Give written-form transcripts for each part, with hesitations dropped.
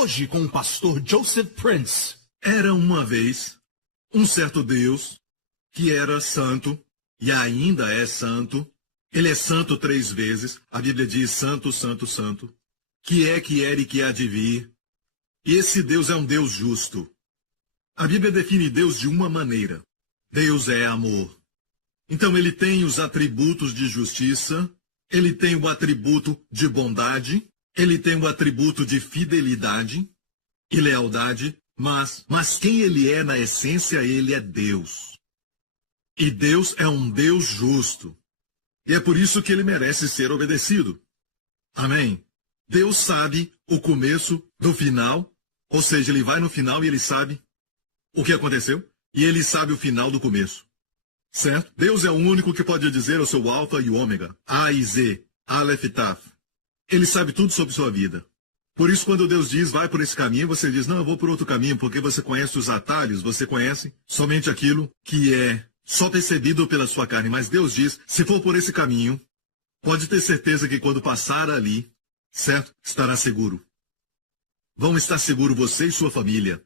Hoje com o pastor Joseph Prince. Era uma vez um certo Deus que era santo e ainda é santo. Ele é santo 3 vezes. A Bíblia diz santo, santo, santo. Que era e que há de vir. E esse Deus é um Deus justo. A Bíblia define Deus de uma maneira. Deus é amor. Então ele tem os atributos de justiça, ele tem o atributo de bondade, ele tem o atributo de fidelidade e lealdade, mas quem ele é na essência, ele é Deus. E Deus é um Deus justo. E é por isso que ele merece ser obedecido. Amém? Deus sabe o começo do final, ou seja, ele vai no final e ele sabe o que aconteceu, e ele sabe o final do começo. Certo? Deus é o único que pode dizer eu sou o Alfa e o Ômega, A e Z, Aleph e Taf. Ele sabe tudo sobre sua vida. Por isso, quando Deus diz, vai por esse caminho, você diz, não, eu vou por outro caminho, porque você conhece os atalhos, você conhece somente aquilo que é só percebido pela sua carne. Mas Deus diz, se for por esse caminho, pode ter certeza que quando passar ali, certo? Estará seguro. Vão estar seguro você e sua família.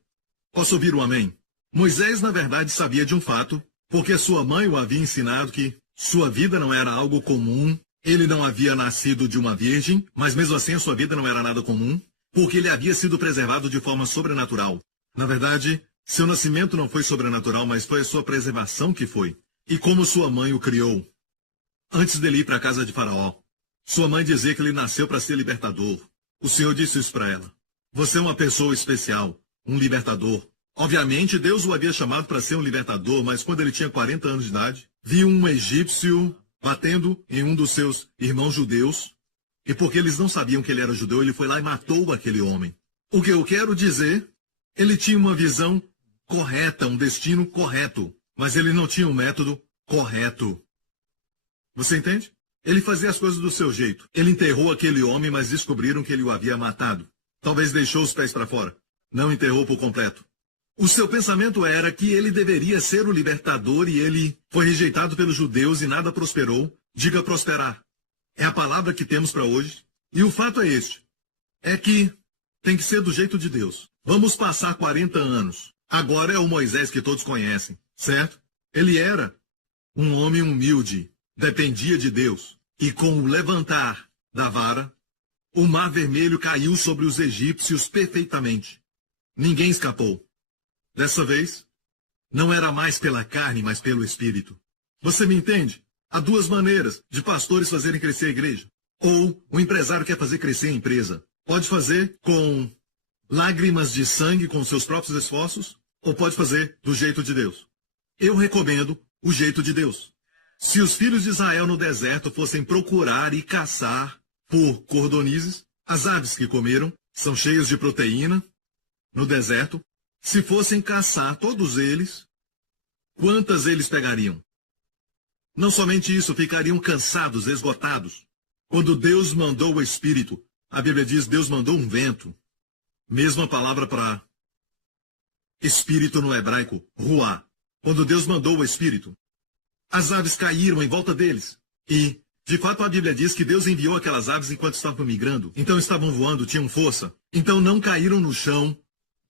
Posso ouvir um amém? Moisés, na verdade, sabia de um fato, porque sua mãe o havia ensinado que sua vida não era algo comum. Ele não havia nascido de uma virgem, mas mesmo assim a sua vida não era nada comum, porque ele havia sido preservado de forma sobrenatural. Na verdade, seu nascimento não foi sobrenatural, mas foi a sua preservação que foi. E como sua mãe o criou. Antes dele ir para a casa de Faraó, sua mãe dizia que ele nasceu para ser libertador. O Senhor disse isso para ela. Você é uma pessoa especial, um libertador. Obviamente, Deus o havia chamado para ser um libertador, mas quando ele tinha 40 anos de idade, viu um egípcio batendo em um dos seus irmãos judeus, e porque eles não sabiam que ele era judeu, ele foi lá e matou aquele homem. O que eu quero dizer, ele tinha uma visão correta, um destino correto, mas ele não tinha um método correto. Você entende? Ele fazia as coisas do seu jeito. Ele enterrou aquele homem, mas descobriram que ele o havia matado. Talvez deixou os pés para fora. Não enterrou por completo. O seu pensamento era que ele deveria ser o libertador e ele foi rejeitado pelos judeus e nada prosperou. Diga prosperar. É a palavra que temos para hoje. E o fato é este. É que tem que ser do jeito de Deus. Vamos passar 40 anos. Agora é o Moisés que todos conhecem, certo? Ele era um homem humilde, dependia de Deus. E com o levantar da vara, o mar vermelho caiu sobre os egípcios perfeitamente. Ninguém escapou. Dessa vez, não era mais pela carne, mas pelo Espírito. Você me entende? Há 2 maneiras de pastores fazerem crescer a igreja. Ou o empresário quer fazer crescer a empresa. Pode fazer com lágrimas de sangue, com seus próprios esforços, ou pode fazer do jeito de Deus. Eu recomendo o jeito de Deus. Se os filhos de Israel no deserto fossem procurar e caçar por cordonizes, as aves que comeram são cheias de proteína no deserto. Se fossem caçar todos eles, quantas eles pegariam? Não somente isso, ficariam cansados, esgotados. Quando Deus mandou o Espírito, a Bíblia diz, Deus mandou um vento. Mesma palavra para Espírito no hebraico, ruá. Quando Deus mandou o Espírito, as aves caíram em volta deles. E, de fato, a Bíblia diz que Deus enviou aquelas aves enquanto estavam migrando. Então estavam voando, tinham força. Então não caíram no chão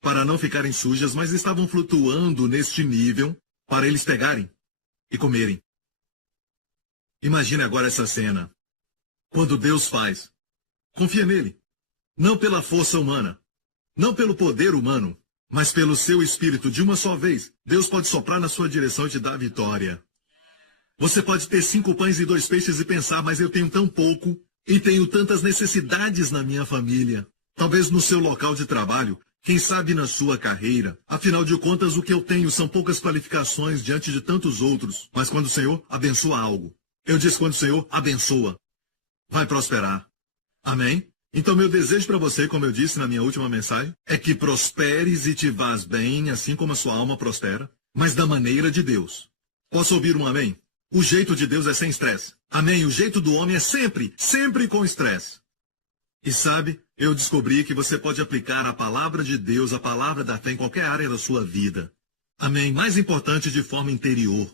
para não ficarem sujas, mas estavam flutuando neste nível para eles pegarem e comerem. Imagine agora essa cena. Quando Deus faz, confia nele. Não pela força humana, não pelo poder humano, mas pelo seu Espírito de uma só vez. Deus pode soprar na sua direção e te dar a vitória. Você pode ter 5 pães e 2 peixes e pensar, mas eu tenho tão pouco e tenho tantas necessidades na minha família. Talvez no seu local de trabalho, quem sabe na sua carreira. Afinal de contas, o que eu tenho são poucas qualificações diante de tantos outros. Mas quando o Senhor abençoa algo, eu disse quando o Senhor abençoa, vai prosperar. Amém? Então meu desejo para você, como eu disse na minha última mensagem, é que prosperes e te vás bem, assim como a sua alma prospera, mas da maneira de Deus. Posso ouvir um amém? O jeito de Deus é sem estresse. Amém? O jeito do homem é sempre com estresse. E sabe, eu descobri que você pode aplicar a palavra de Deus, a palavra da fé em qualquer área da sua vida. Amém? Mais importante, de forma interior.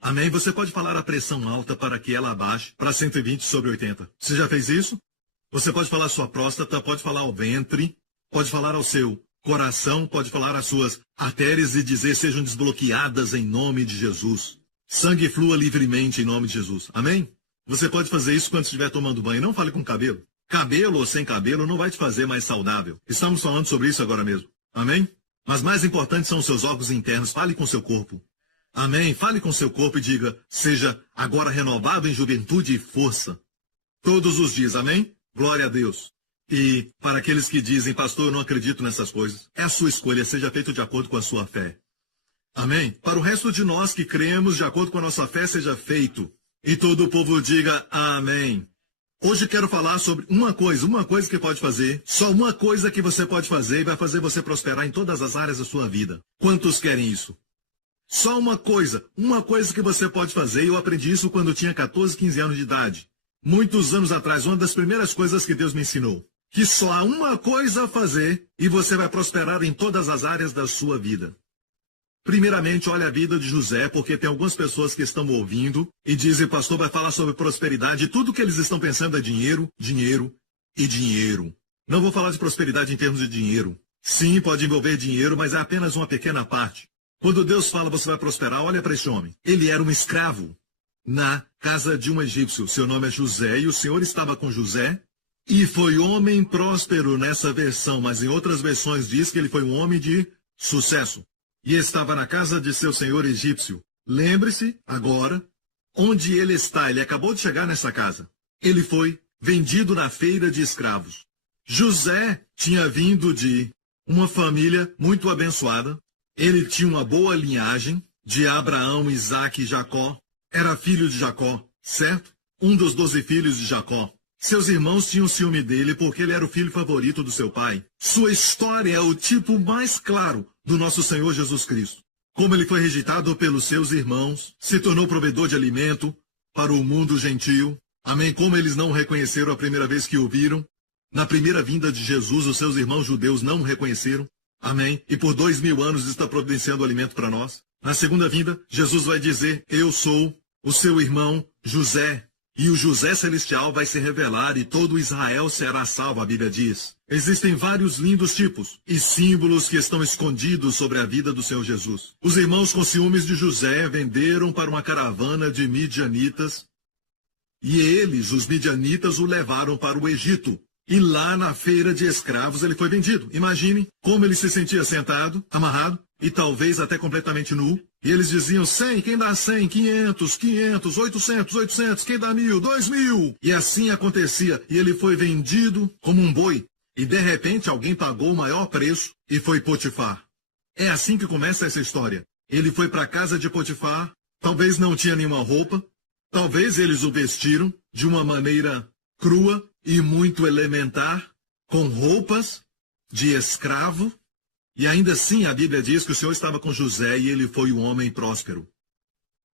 Amém? Você pode falar a pressão alta para que ela abaixe para 120 sobre 80. Você já fez isso? Você pode falar sua próstata, pode falar o ventre, pode falar ao seu coração, pode falar às suas artérias e dizer: sejam desbloqueadas em nome de Jesus. Sangue flua livremente em nome de Jesus. Amém? Você pode fazer isso quando estiver tomando banho. Não fale com cabelo. Cabelo ou sem cabelo não vai te fazer mais saudável. Estamos falando sobre isso agora mesmo. Amém? Mas mais importante são os seus órgãos internos. Fale com seu corpo. Amém? Fale com seu corpo e diga: seja agora renovado em juventude e força. Todos os dias. Amém? Glória a Deus. E para aqueles que dizem: pastor, eu não acredito nessas coisas, é a sua escolha, seja feito de acordo com a sua fé. Amém? Para o resto de nós que cremos, de acordo com a nossa fé, seja feito. E todo o povo diga amém. Hoje quero falar sobre uma coisa que pode fazer, só uma coisa que você pode fazer e vai fazer você prosperar em todas as áreas da sua vida. Quantos querem isso? Só uma coisa que você pode fazer, e eu aprendi isso quando eu tinha 14, 15 anos de idade. Muitos anos atrás, uma das primeiras coisas que Deus me ensinou. Que só há uma coisa a fazer e você vai prosperar em todas as áreas da sua vida. Primeiramente, olha a vida de José, porque tem algumas pessoas que estão ouvindo e dizem: pastor, vai falar sobre prosperidade, e tudo que eles estão pensando é dinheiro, dinheiro e dinheiro. Não vou falar de prosperidade em termos de dinheiro. Sim, pode envolver dinheiro, mas é apenas uma pequena parte. Quando Deus fala você vai prosperar, olha para esse homem. Ele era um escravo na casa de um egípcio. Seu nome é José, e o Senhor estava com José, e foi homem próspero nessa versão, mas em outras versões diz que ele foi um homem de sucesso. E estava na casa de seu senhor egípcio. Lembre-se, agora, onde ele está. Ele acabou de chegar nessa casa. Ele foi vendido na feira de escravos. José tinha vindo de uma família muito abençoada. Ele tinha uma boa linhagem de Abraão, Isaque e Jacó. Era filho de Jacó, certo? Um dos 12 filhos de Jacó. Seus irmãos tinham ciúme dele porque ele era o filho favorito do seu pai. Sua história é o tipo mais claro do nosso Senhor Jesus Cristo. Como ele foi rejeitado pelos seus irmãos, se tornou provedor de alimento para o mundo gentil. Amém? Como eles não o reconheceram a primeira vez que o viram. Na primeira vinda de Jesus, os seus irmãos judeus não o reconheceram. Amém? E por 2000 anos está providenciando alimento para nós. Na segunda vinda, Jesus vai dizer: eu sou o seu irmão José. E o José Celestial vai se revelar e todo Israel será salvo, a Bíblia diz. Existem vários lindos tipos e símbolos que estão escondidos sobre a vida do Senhor Jesus. Os irmãos com ciúmes de José venderam para uma caravana de midianitas. E eles, os midianitas, o levaram para o Egito. E lá na feira de escravos ele foi vendido. Imagine como ele se sentia sentado, amarrado e talvez até completamente nu. E eles diziam: 100, quem dá 100, 500, 500, 800, 800, quem dá 1000, 2000. E assim acontecia. E ele foi vendido como um boi. E de repente alguém pagou o maior preço e foi Potifar. É assim que começa essa história. Ele foi para a casa de Potifar, talvez não tinha nenhuma roupa, talvez eles o vestiram de uma maneira crua e muito elementar, com roupas de escravo. E ainda assim a Bíblia diz que o Senhor estava com José e ele foi um homem próspero.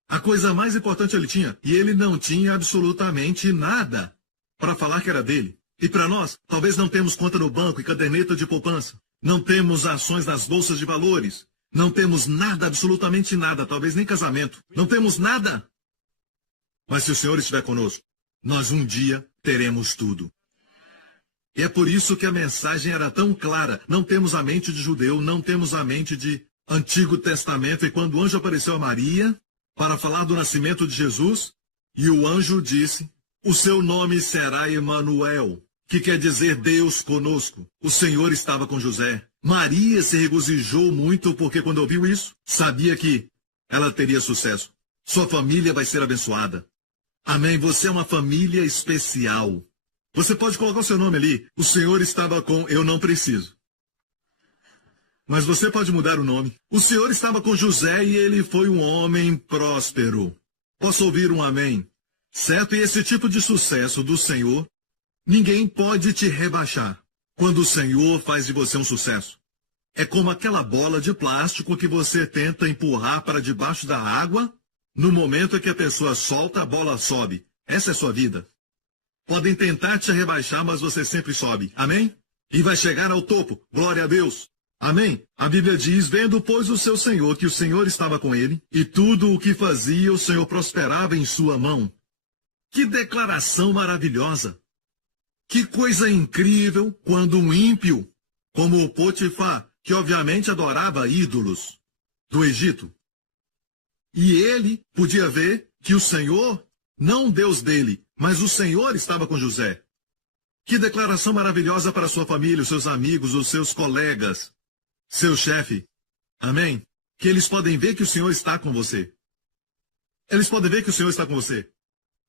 A coisa mais importante ele tinha, e ele não tinha absolutamente nada para falar que era dele. E para nós, talvez não temos conta no banco e caderneta de poupança. Não temos ações nas bolsas de valores. Não temos nada, absolutamente nada, talvez nem casamento. Não temos nada. Mas se o Senhor estiver conosco, nós um dia teremos tudo. E é por isso que a mensagem era tão clara. Não temos a mente de judeu, não temos a mente de Antigo Testamento. E quando o anjo apareceu a Maria para falar do nascimento de Jesus, e o anjo disse: o seu nome será Emanuel, que quer dizer Deus conosco. O Senhor estava com José. Maria se regozijou muito porque quando ouviu isso, sabia que ela teria sucesso. Sua família vai ser abençoada. Amém. Você é uma família especial. Você pode colocar o seu nome ali. O Senhor estava com... Eu não preciso. Mas você pode mudar o nome. O Senhor estava com José e ele foi um homem próspero. Posso ouvir um amém? Certo? E esse tipo de sucesso do Senhor, ninguém pode te rebaixar. Quando o Senhor faz de você um sucesso. É como aquela bola de plástico que você tenta empurrar para debaixo da água. No momento em que a pessoa solta, a bola sobe. Essa é a sua vida. Podem tentar te rebaixar, mas você sempre sobe. Amém? E vai chegar ao topo. Glória a Deus. Amém? A Bíblia diz: vendo, pois, o seu Senhor, que o Senhor estava com ele, e tudo o que fazia, o Senhor prosperava em sua mão. Que declaração maravilhosa! Que coisa incrível quando um ímpio como o Potifar, que obviamente adorava ídolos do Egito. E ele podia ver que o Senhor, não o Deus dele, mas o Senhor estava com José. Que declaração maravilhosa para sua família, os seus amigos, os seus colegas, seu chefe. Amém? Que eles podem ver que o Senhor está com você. Eles podem ver que o Senhor está com você.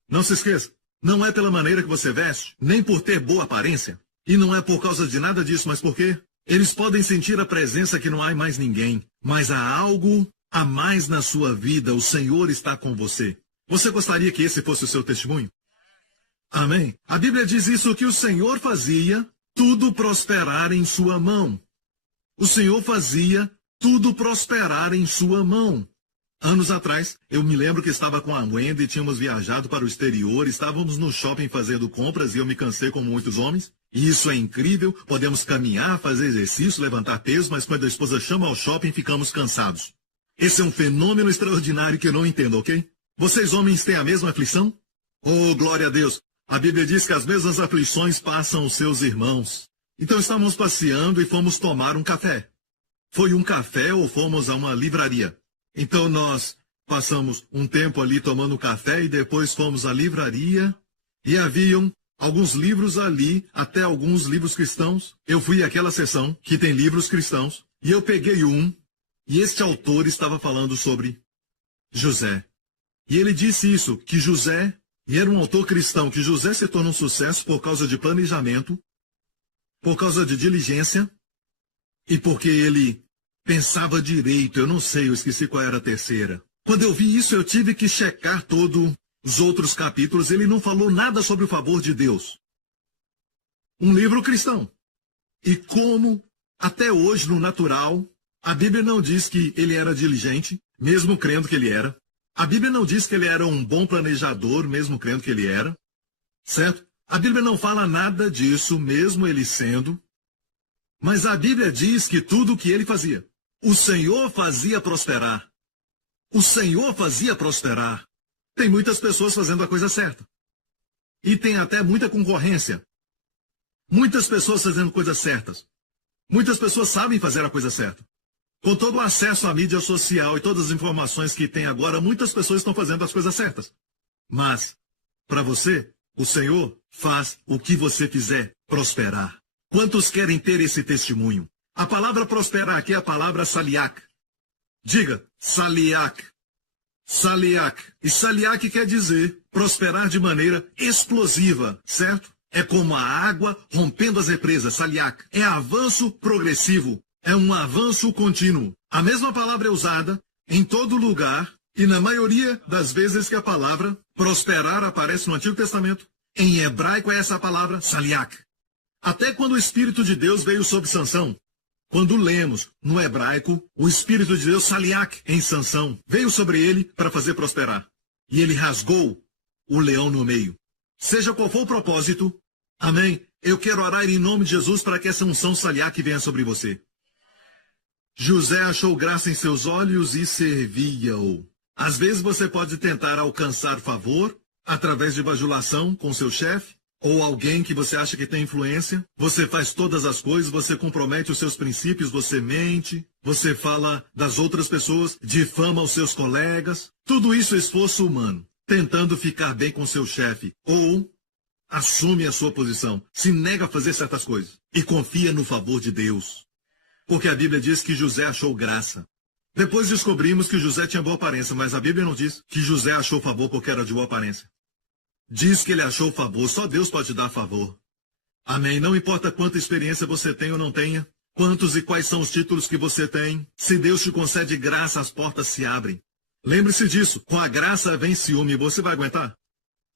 Não se esqueça, não é pela maneira que você veste, nem por ter boa aparência. E não é por causa de nada disso, mas por quê? Eles podem sentir a presença que não há mais ninguém. Mas há algo a mais na sua vida, o Senhor está com você. Você gostaria que esse fosse o seu testemunho? Amém? A Bíblia diz isso, que o Senhor fazia tudo prosperar em sua mão. O Senhor fazia tudo prosperar em sua mão. Anos atrás, eu me lembro que estava com a Wendy, tínhamos viajado para o exterior, estávamos no shopping fazendo compras e eu me cansei como muitos homens. E isso é incrível, podemos caminhar, fazer exercício, levantar peso, mas quando a esposa chama ao shopping, ficamos cansados. Esse é um fenômeno extraordinário que eu não entendo, ok? Vocês homens têm a mesma aflição? Oh, glória a Deus! A Bíblia diz que as mesmas aflições passam os seus irmãos. Então estávamos passeando e fomos tomar um café. Foi um café ou fomos a uma livraria? Então nós passamos um tempo ali tomando café e depois fomos à livraria e haviam alguns livros ali, até alguns livros cristãos. Eu fui àquela seção que tem livros cristãos e eu peguei um e este autor estava falando sobre José. E ele disse isso, que José, e era um autor cristão, que José se tornou um sucesso por causa de planejamento, por causa de diligência e porque ele pensava direito. Eu não sei, eu esqueci qual era a terceira. Quando eu vi isso, eu tive que checar todos os outros capítulos. Ele não falou nada sobre o favor de Deus. Um livro cristão. E como, até hoje, no natural, a Bíblia não diz que ele era diligente, mesmo crendo que ele era. A Bíblia não diz que ele era um bom planejador, mesmo crendo que ele era. Certo? A Bíblia não fala nada disso, mesmo ele sendo. Mas a Bíblia diz que tudo o que ele fazia, o Senhor fazia prosperar. O Senhor fazia prosperar. Tem muitas pessoas fazendo a coisa certa. E tem até muita concorrência. Muitas pessoas fazendo coisas certas. Muitas pessoas sabem fazer a coisa certa. Com todo o acesso à mídia social e todas as informações que tem agora, muitas pessoas estão fazendo as coisas certas. Mas, para você, o Senhor faz o que você fizer prosperar. Quantos querem ter esse testemunho? A palavra prosperar aqui é a palavra saliak. Diga, saliak. Saliak. E saliak quer dizer prosperar de maneira explosiva, certo? É como a água rompendo as represas, saliak. É avanço progressivo. É um avanço contínuo. A mesma palavra é usada em todo lugar e na maioria das vezes que a palavra prosperar aparece no Antigo Testamento. Em hebraico é essa palavra, saliak. Até quando o Espírito de Deus veio sobre Sansão. Quando lemos no hebraico, o Espírito de Deus, saliak, em Sansão, veio sobre ele para fazer prosperar. E ele rasgou o leão no meio. Seja qual for o propósito, amém, eu quero orar em nome de Jesus para que essa unção saliak venha sobre você. José achou graça em seus olhos e servia-o. Às vezes você pode tentar alcançar favor através de bajulação com seu chefe, ou alguém que você acha que tem influência. Você faz todas as coisas, você compromete os seus princípios, você mente, você fala das outras pessoas, difama os seus colegas. Tudo isso é esforço humano, tentando ficar bem com seu chefe, ou assume a sua posição, se nega a fazer certas coisas e confia no favor de Deus. Porque a Bíblia diz que José achou graça. Depois descobrimos que José tinha boa aparência, mas a Bíblia não diz que José achou favor porque era de boa aparência. Diz que ele achou favor, só Deus pode dar favor. Amém? Não importa quanta experiência você tem ou não tenha, quantos e quais são os títulos que você tem, se Deus te concede graça, as portas se abrem. Lembre-se disso, com a graça vem ciúme, você vai aguentar?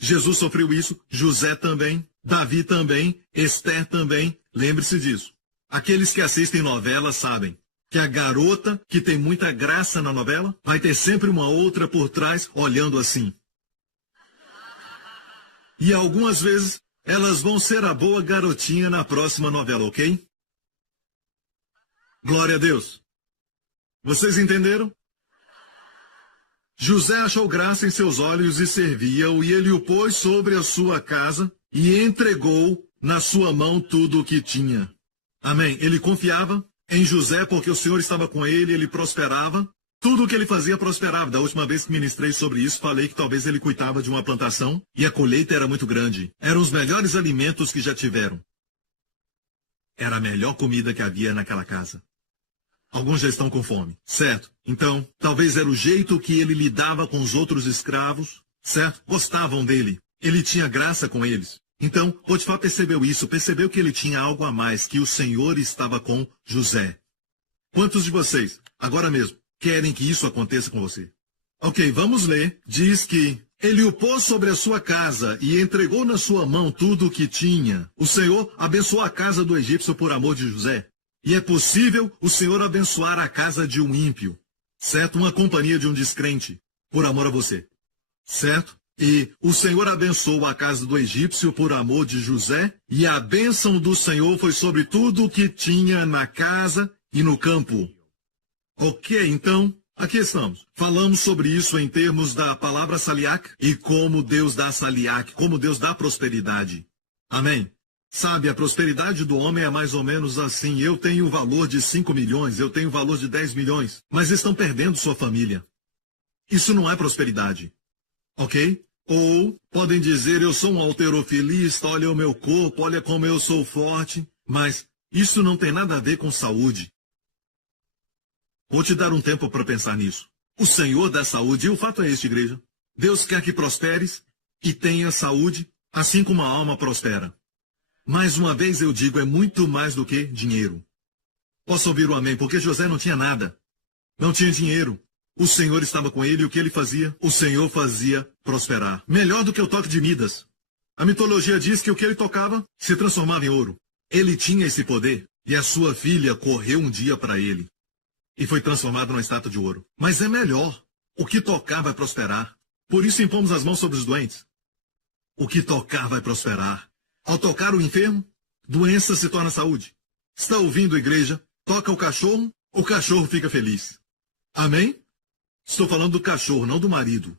Jesus sofreu isso, José também, Davi também, Esther também, lembre-se disso. Aqueles que assistem novelas sabem que a garota que tem muita graça na novela vai ter sempre uma outra por trás olhando assim. E algumas vezes elas vão ser a boa garotinha na próxima novela, ok? Glória a Deus. Vocês entenderam? José achou graça em seus olhos e servia-o, e ele o pôs sobre a sua casa e entregou na sua mão tudo o que tinha. Amém. Ele confiava em José porque o Senhor estava com ele, ele prosperava. Tudo o que ele fazia prosperava. Da última vez que ministrei sobre isso, falei que talvez ele cuidava de uma plantação e a colheita era muito grande. Eram os melhores alimentos que já tiveram. Era a melhor comida que havia naquela casa. Alguns já estão com fome, certo? Então, talvez era o jeito que ele lidava com os outros escravos, certo? Gostavam dele. Ele tinha graça com eles. Então, Potifar percebeu isso, percebeu que ele tinha algo a mais, que o Senhor estava com José. Quantos de vocês, agora mesmo, querem que isso aconteça com você? Ok, vamos ler. Diz que ele o pôs sobre a sua casa e entregou na sua mão tudo o que tinha. O Senhor abençoou a casa do egípcio por amor de José. E é possível o Senhor abençoar a casa de um ímpio, certo? Uma companhia de um descrente, por amor a você, certo? E o Senhor abençoou a casa do egípcio por amor de José, e a bênção do Senhor foi sobre tudo o que tinha na casa e no campo. Ok, então, aqui estamos. Falamos sobre isso em termos da palavra saliak e como Deus dá saliak, como Deus dá prosperidade. Amém? Sabe, a prosperidade do homem é mais ou menos assim. Eu tenho o valor de 5 milhões, eu tenho o valor de 10 milhões, mas estão perdendo sua família. Isso não é prosperidade. Ok? Ou podem dizer, eu sou um halterofilista, olha o meu corpo, olha como eu sou forte, mas isso não tem nada a ver com saúde. Vou te dar um tempo para pensar nisso. O Senhor dá saúde, e o fato é este, igreja. Deus quer que prosperes e tenha saúde, assim como a alma prospera. Mais uma vez eu digo, é muito mais do que dinheiro. Posso ouvir o amém? Porque José não tinha nada. Não tinha dinheiro. O Senhor estava com ele e o que ele fazia? O Senhor fazia prosperar. Melhor do que o toque de Midas. A mitologia diz que o que ele tocava se transformava em ouro. Ele tinha esse poder e a sua filha correu um dia para ele. E foi transformado numa estátua de ouro. Mas é melhor. O que tocar vai prosperar. Por isso impomos as mãos sobre os doentes. O que tocar vai prosperar. Ao tocar o enfermo, doença se torna saúde. Está ouvindo, igreja? Toca o cachorro fica feliz. Amém? Estou falando do cachorro, não do marido.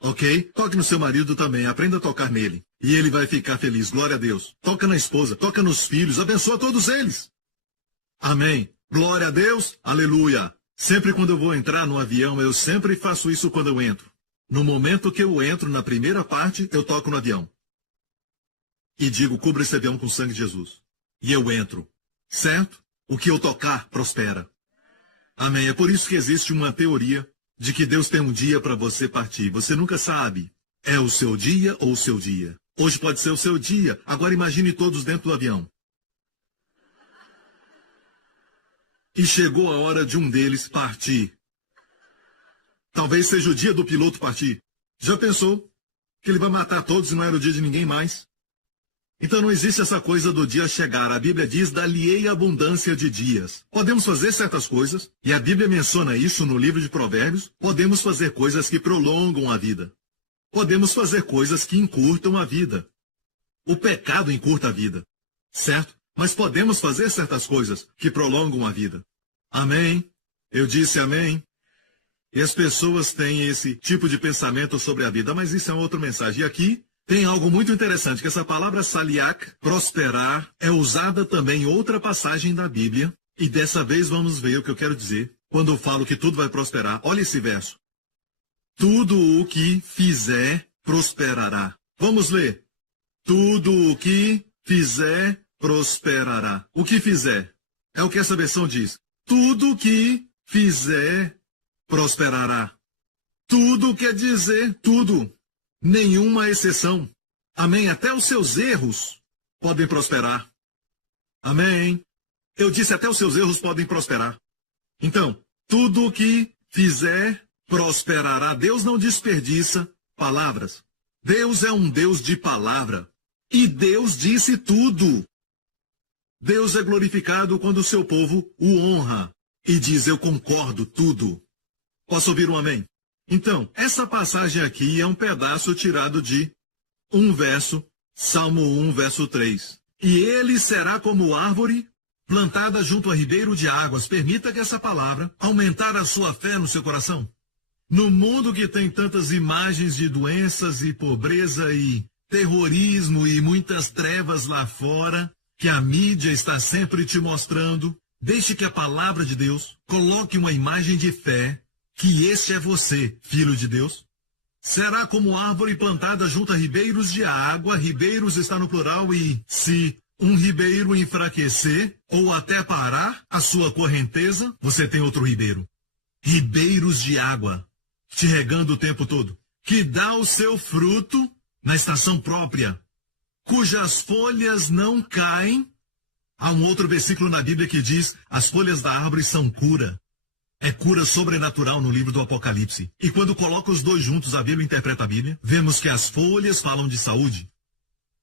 Ok? Toque no seu marido também, aprenda a tocar nele. E ele vai ficar feliz, glória a Deus. Toca na esposa, toca nos filhos, abençoa todos eles. Amém. Glória a Deus, aleluia. Sempre quando eu vou entrar no avião, eu sempre faço isso quando eu entro. No momento que eu entro, na primeira parte, eu toco no avião. E digo, cubra esse avião com o sangue de Jesus. E eu entro. Certo? O que eu tocar, prospera. Amém. É por isso que existe uma teoria de que Deus tem um dia para você partir. Você nunca sabe. É o seu dia ou o seu dia. Hoje pode ser o seu dia. Agora imagine todos dentro do avião. E chegou a hora de um deles partir. Talvez seja o dia do piloto partir. Já pensou que ele vai matar todos e não era o dia de ninguém mais? Então não existe essa coisa do dia chegar. A Bíblia diz, dar-lhe-ei abundância de dias. Podemos fazer certas coisas, e a Bíblia menciona isso no livro de Provérbios. Podemos fazer coisas que prolongam a vida. Podemos fazer coisas que encurtam a vida. O pecado encurta a vida, certo? Mas podemos fazer certas coisas que prolongam a vida. Amém? Eu disse amém. E as pessoas têm esse tipo de pensamento sobre a vida, mas isso é outra mensagem. E aqui tem algo muito interessante, que essa palavra saliak, prosperar, é usada também em outra passagem da Bíblia. E dessa vez vamos ver o que eu quero dizer quando eu falo que tudo vai prosperar. Olha esse verso. Tudo o que fizer, prosperará. Vamos ler. Tudo o que fizer, prosperará. O que fizer? É o que essa versão diz. Tudo o que fizer, prosperará. Tudo quer dizer tudo. Nenhuma exceção. Amém? Até os seus erros podem prosperar. Amém? Eu disse até os seus erros podem prosperar. Então, tudo o que fizer, prosperará. Deus não desperdiça palavras. Deus é um Deus de palavra. E Deus disse tudo. Deus é glorificado quando o seu povo o honra e diz, eu concordo tudo. Posso ouvir um amém? Então, essa passagem aqui é um pedaço tirado de um verso, Salmo 1, verso 3. E ele será como árvore plantada junto a ribeiro de águas. Permita que essa palavra aumentar a sua fé no seu coração. No mundo que tem tantas imagens de doenças e pobreza e terrorismo e muitas trevas lá fora, que a mídia está sempre te mostrando, deixe que a palavra de Deus coloque uma imagem de fé que este é você, filho de Deus. Será como árvore plantada junto a ribeiros de água, ribeiros está no plural, e se um ribeiro enfraquecer ou até parar a sua correnteza, você tem outro ribeiro. Ribeiros de água, te regando o tempo todo, que dá o seu fruto na estação própria, cujas folhas não caem. Há um outro versículo na Bíblia que diz, as folhas da árvore são cura. É cura sobrenatural no livro do Apocalipse. E quando coloca os dois juntos, a Bíblia interpreta a Bíblia, vemos que as folhas falam de saúde.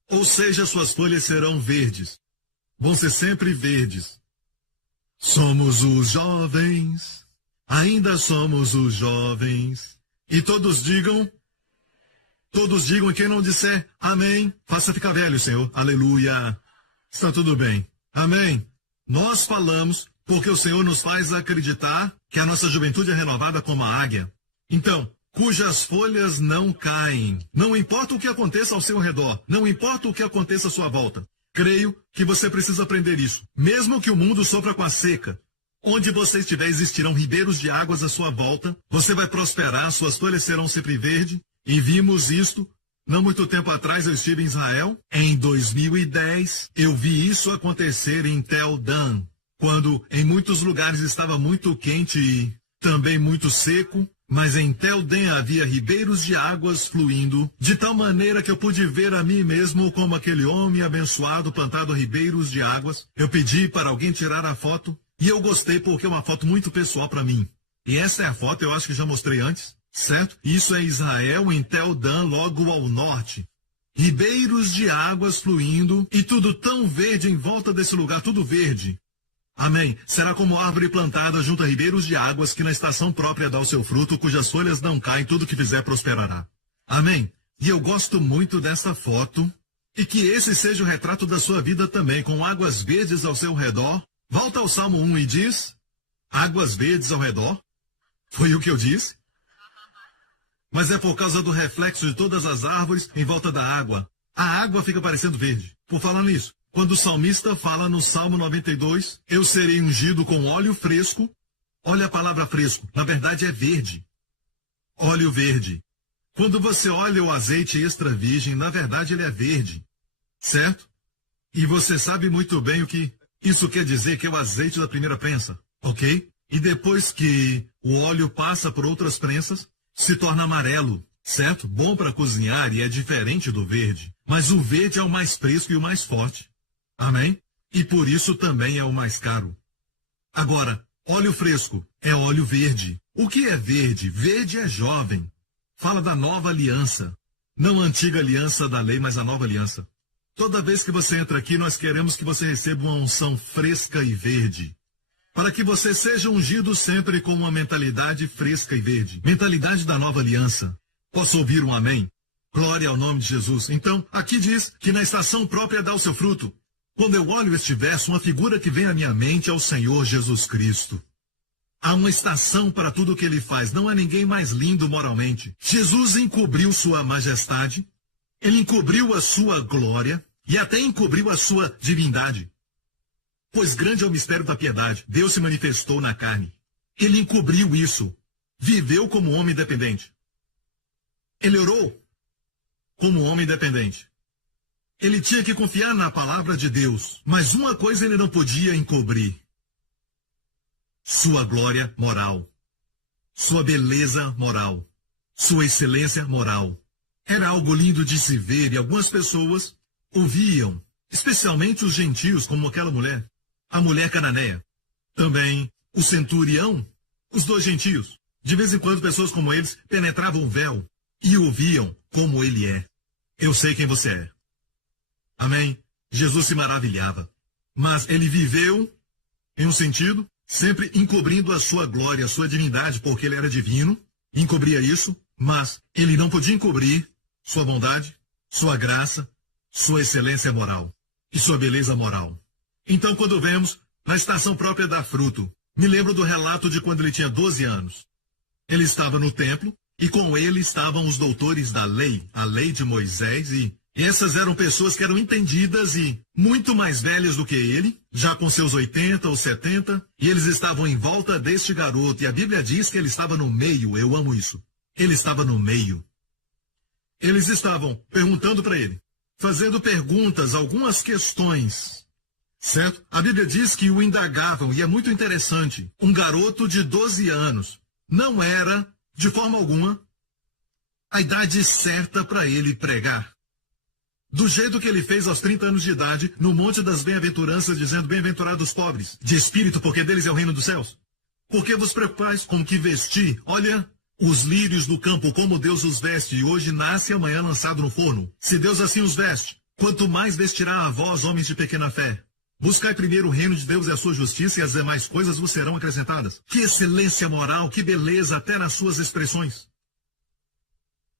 Ou seja, suas folhas serão verdes. Vão ser sempre verdes. Somos os jovens, ainda somos os jovens. E todos digam, e quem não disser amém, faça ficar velho, Senhor. Aleluia. Está tudo bem. Amém. Nós falamos porque o Senhor nos faz acreditar que a nossa juventude é renovada como a águia. Então, cujas folhas não caem. Não importa o que aconteça ao seu redor, não importa o que aconteça à sua volta. Creio que você precisa aprender isso. Mesmo que o mundo sofra com a seca, onde você estiver existirão ribeiros de águas à sua volta, você vai prosperar, suas folhas serão sempre verdes. E vimos isto. Não muito tempo atrás eu estive em Israel. Em 2010, eu vi isso acontecer em Tel Dan, quando em muitos lugares estava muito quente e também muito seco, mas em Tel Dan havia ribeiros de águas fluindo, de tal maneira que eu pude ver a mim mesmo como aquele homem abençoado plantado a ribeiros de águas. Eu pedi para alguém tirar a foto e eu gostei porque é uma foto muito pessoal para mim. E essa é a foto, eu acho que já mostrei antes, certo? Isso é Israel, em Tel Dan, logo ao norte. Ribeiros de águas fluindo e tudo tão verde em volta desse lugar, tudo verde. Amém. Será como árvore plantada junto a ribeiros de águas, que na estação própria dá o seu fruto, cujas folhas não caem, tudo que fizer prosperará. Amém. E eu gosto muito dessa foto, e que esse seja o retrato da sua vida também, com águas verdes ao seu redor. Volta ao Salmo 1 e diz, águas verdes ao redor. Foi o que eu disse? Mas é por causa do reflexo de todas as árvores em volta da água. A água fica parecendo verde. Por falar nisso, quando o salmista fala no Salmo 92, eu serei ungido com óleo fresco. Olha a palavra fresco, na verdade é verde. Óleo verde. Quando você olha o azeite extra virgem, na verdade ele é verde. Certo? E você sabe muito bem o que isso quer dizer, que é o azeite da primeira prensa, ok? E depois que o óleo passa por outras prensas, se torna amarelo, certo? Bom para cozinhar e é diferente do verde. Mas o verde é o mais fresco e o mais forte. Amém? E por isso também é o mais caro. Agora, óleo fresco é óleo verde. O que é verde? Verde é jovem. Fala da nova aliança. Não a antiga aliança da lei, mas a nova aliança. Toda vez que você entra aqui, nós queremos que você receba uma unção fresca e verde. Para que você seja ungido sempre com uma mentalidade fresca e verde. Mentalidade da nova aliança. Posso ouvir um amém? Glória ao nome de Jesus. Então, aqui diz que na estação própria dá o seu fruto. Quando eu olho este verso, uma figura que vem à minha mente é o Senhor Jesus Cristo. Há uma estação para tudo o que ele faz. Não há ninguém mais lindo moralmente. Jesus encobriu sua majestade, ele encobriu a sua glória e até encobriu a sua divindade. Pois grande é o mistério da piedade. Deus se manifestou na carne. Ele encobriu isso. Viveu como homem independente. Ele orou como homem independente. Ele tinha que confiar na palavra de Deus. Mas uma coisa ele não podia encobrir. Sua glória moral. Sua beleza moral. Sua excelência moral. Era algo lindo de se ver e algumas pessoas ouviam. Especialmente os gentios, como aquela mulher. A mulher cananeia. Também o centurião. Os dois gentios. De vez em quando pessoas como eles penetravam o véu e ouviam como ele é. Eu sei quem você é. Amém? Jesus se maravilhava. Mas ele viveu, em um sentido, sempre encobrindo a sua glória, a sua divindade, porque ele era divino, encobria isso, mas ele não podia encobrir sua bondade, sua graça, sua excelência moral e sua beleza moral. Então, quando vemos na estação própria dá fruto, me lembro do relato de quando ele tinha 12 anos. Ele estava no templo e com ele estavam os doutores da lei, a lei de Moisés, e Essas eram pessoas que eram entendidas e muito mais velhas do que ele, já com seus 80 ou 70, e eles estavam em volta deste garoto, e a Bíblia diz que ele estava no meio. Eu amo isso. Ele estava no meio. Eles estavam perguntando para ele, fazendo perguntas, algumas questões, certo? A Bíblia diz que o indagavam, e é muito interessante. Um garoto de 12 anos não era, de forma alguma, a idade certa para ele pregar. Do jeito que ele fez aos 30 anos de idade, no Monte das Bem-aventuranças, dizendo, bem-aventurados os pobres, de espírito, porque deles é o reino dos céus. Por que vos preocupais com o que vestir? Olha, os lírios do campo, como Deus os veste, e hoje nasce e amanhã lançado no forno. Se Deus assim os veste, quanto mais vestirá a vós, homens de pequena fé. Buscai primeiro o reino de Deus e a sua justiça, e as demais coisas vos serão acrescentadas. Que excelência moral, que beleza até nas suas expressões.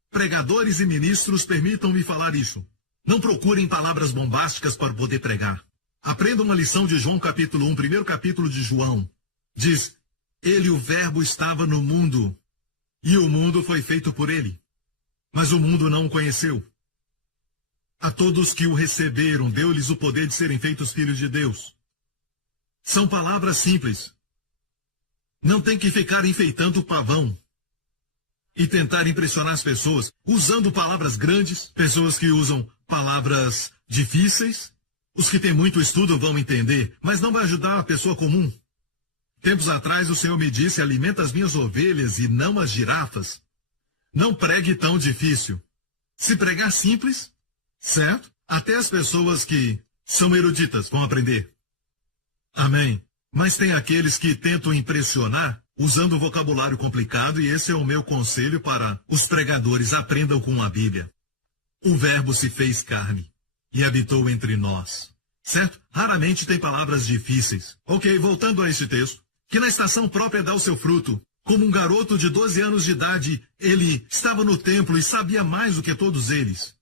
Pregadores e ministros, permitam-me falar isso. Não procurem palavras bombásticas para poder pregar. Aprenda uma lição de João capítulo 1, primeiro capítulo de João. Diz, ele, o verbo, estava no mundo, e o mundo foi feito por ele. Mas o mundo não o conheceu. A todos que o receberam, deu-lhes o poder de serem feitos filhos de Deus. São palavras simples. Não tem que ficar enfeitando o pavão e tentar impressionar as pessoas, usando palavras grandes, pessoas que usam palavras difíceis. Os que têm muito estudo vão entender, mas não vai ajudar a pessoa comum. Tempos atrás o Senhor me disse, alimenta as minhas ovelhas e não as girafas. Não pregue tão difícil. Se pregar simples, certo? Até as pessoas que são eruditas vão aprender. Amém. Mas tem aqueles que tentam impressionar usando vocabulário complicado, e esse é o meu conselho para os pregadores, aprendam com a Bíblia. O verbo se fez carne e habitou entre nós. Certo? Raramente tem palavras difíceis. Ok, voltando a este texto. Que na estação própria dá o seu fruto. Como um garoto de 12 anos de idade, ele estava no templo e sabia mais do que todos eles.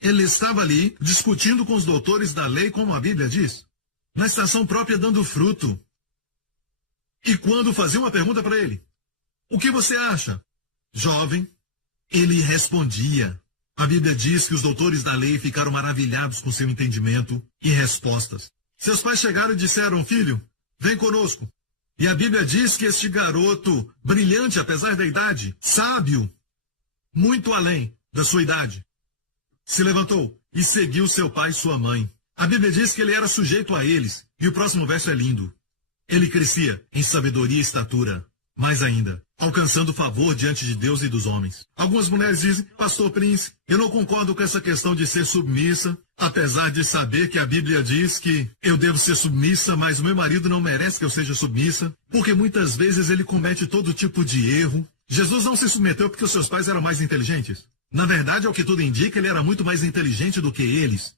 Ele estava ali, discutindo com os doutores da lei, como a Bíblia diz. Na estação própria dando fruto. E quando fazia uma pergunta para ele, o que você acha? Jovem, ele respondia. A Bíblia diz que os doutores da lei ficaram maravilhados com seu entendimento e respostas. Seus pais chegaram e disseram, filho, vem conosco. E a Bíblia diz que este garoto, brilhante apesar da idade, sábio, muito além da sua idade, se levantou e seguiu seu pai e sua mãe. A Bíblia diz que ele era sujeito a eles. E o próximo verso é lindo. Ele crescia em sabedoria e estatura, mais ainda, alcançando favor diante de Deus e dos homens. Algumas mulheres dizem, pastor Prince, eu não concordo com essa questão de ser submissa, apesar de saber que a Bíblia diz que eu devo ser submissa, mas o meu marido não merece que eu seja submissa, porque muitas vezes ele comete todo tipo de erro. Jesus não se submeteu porque os seus pais eram mais inteligentes. Na verdade, ao que tudo indica, ele era muito mais inteligente do que eles.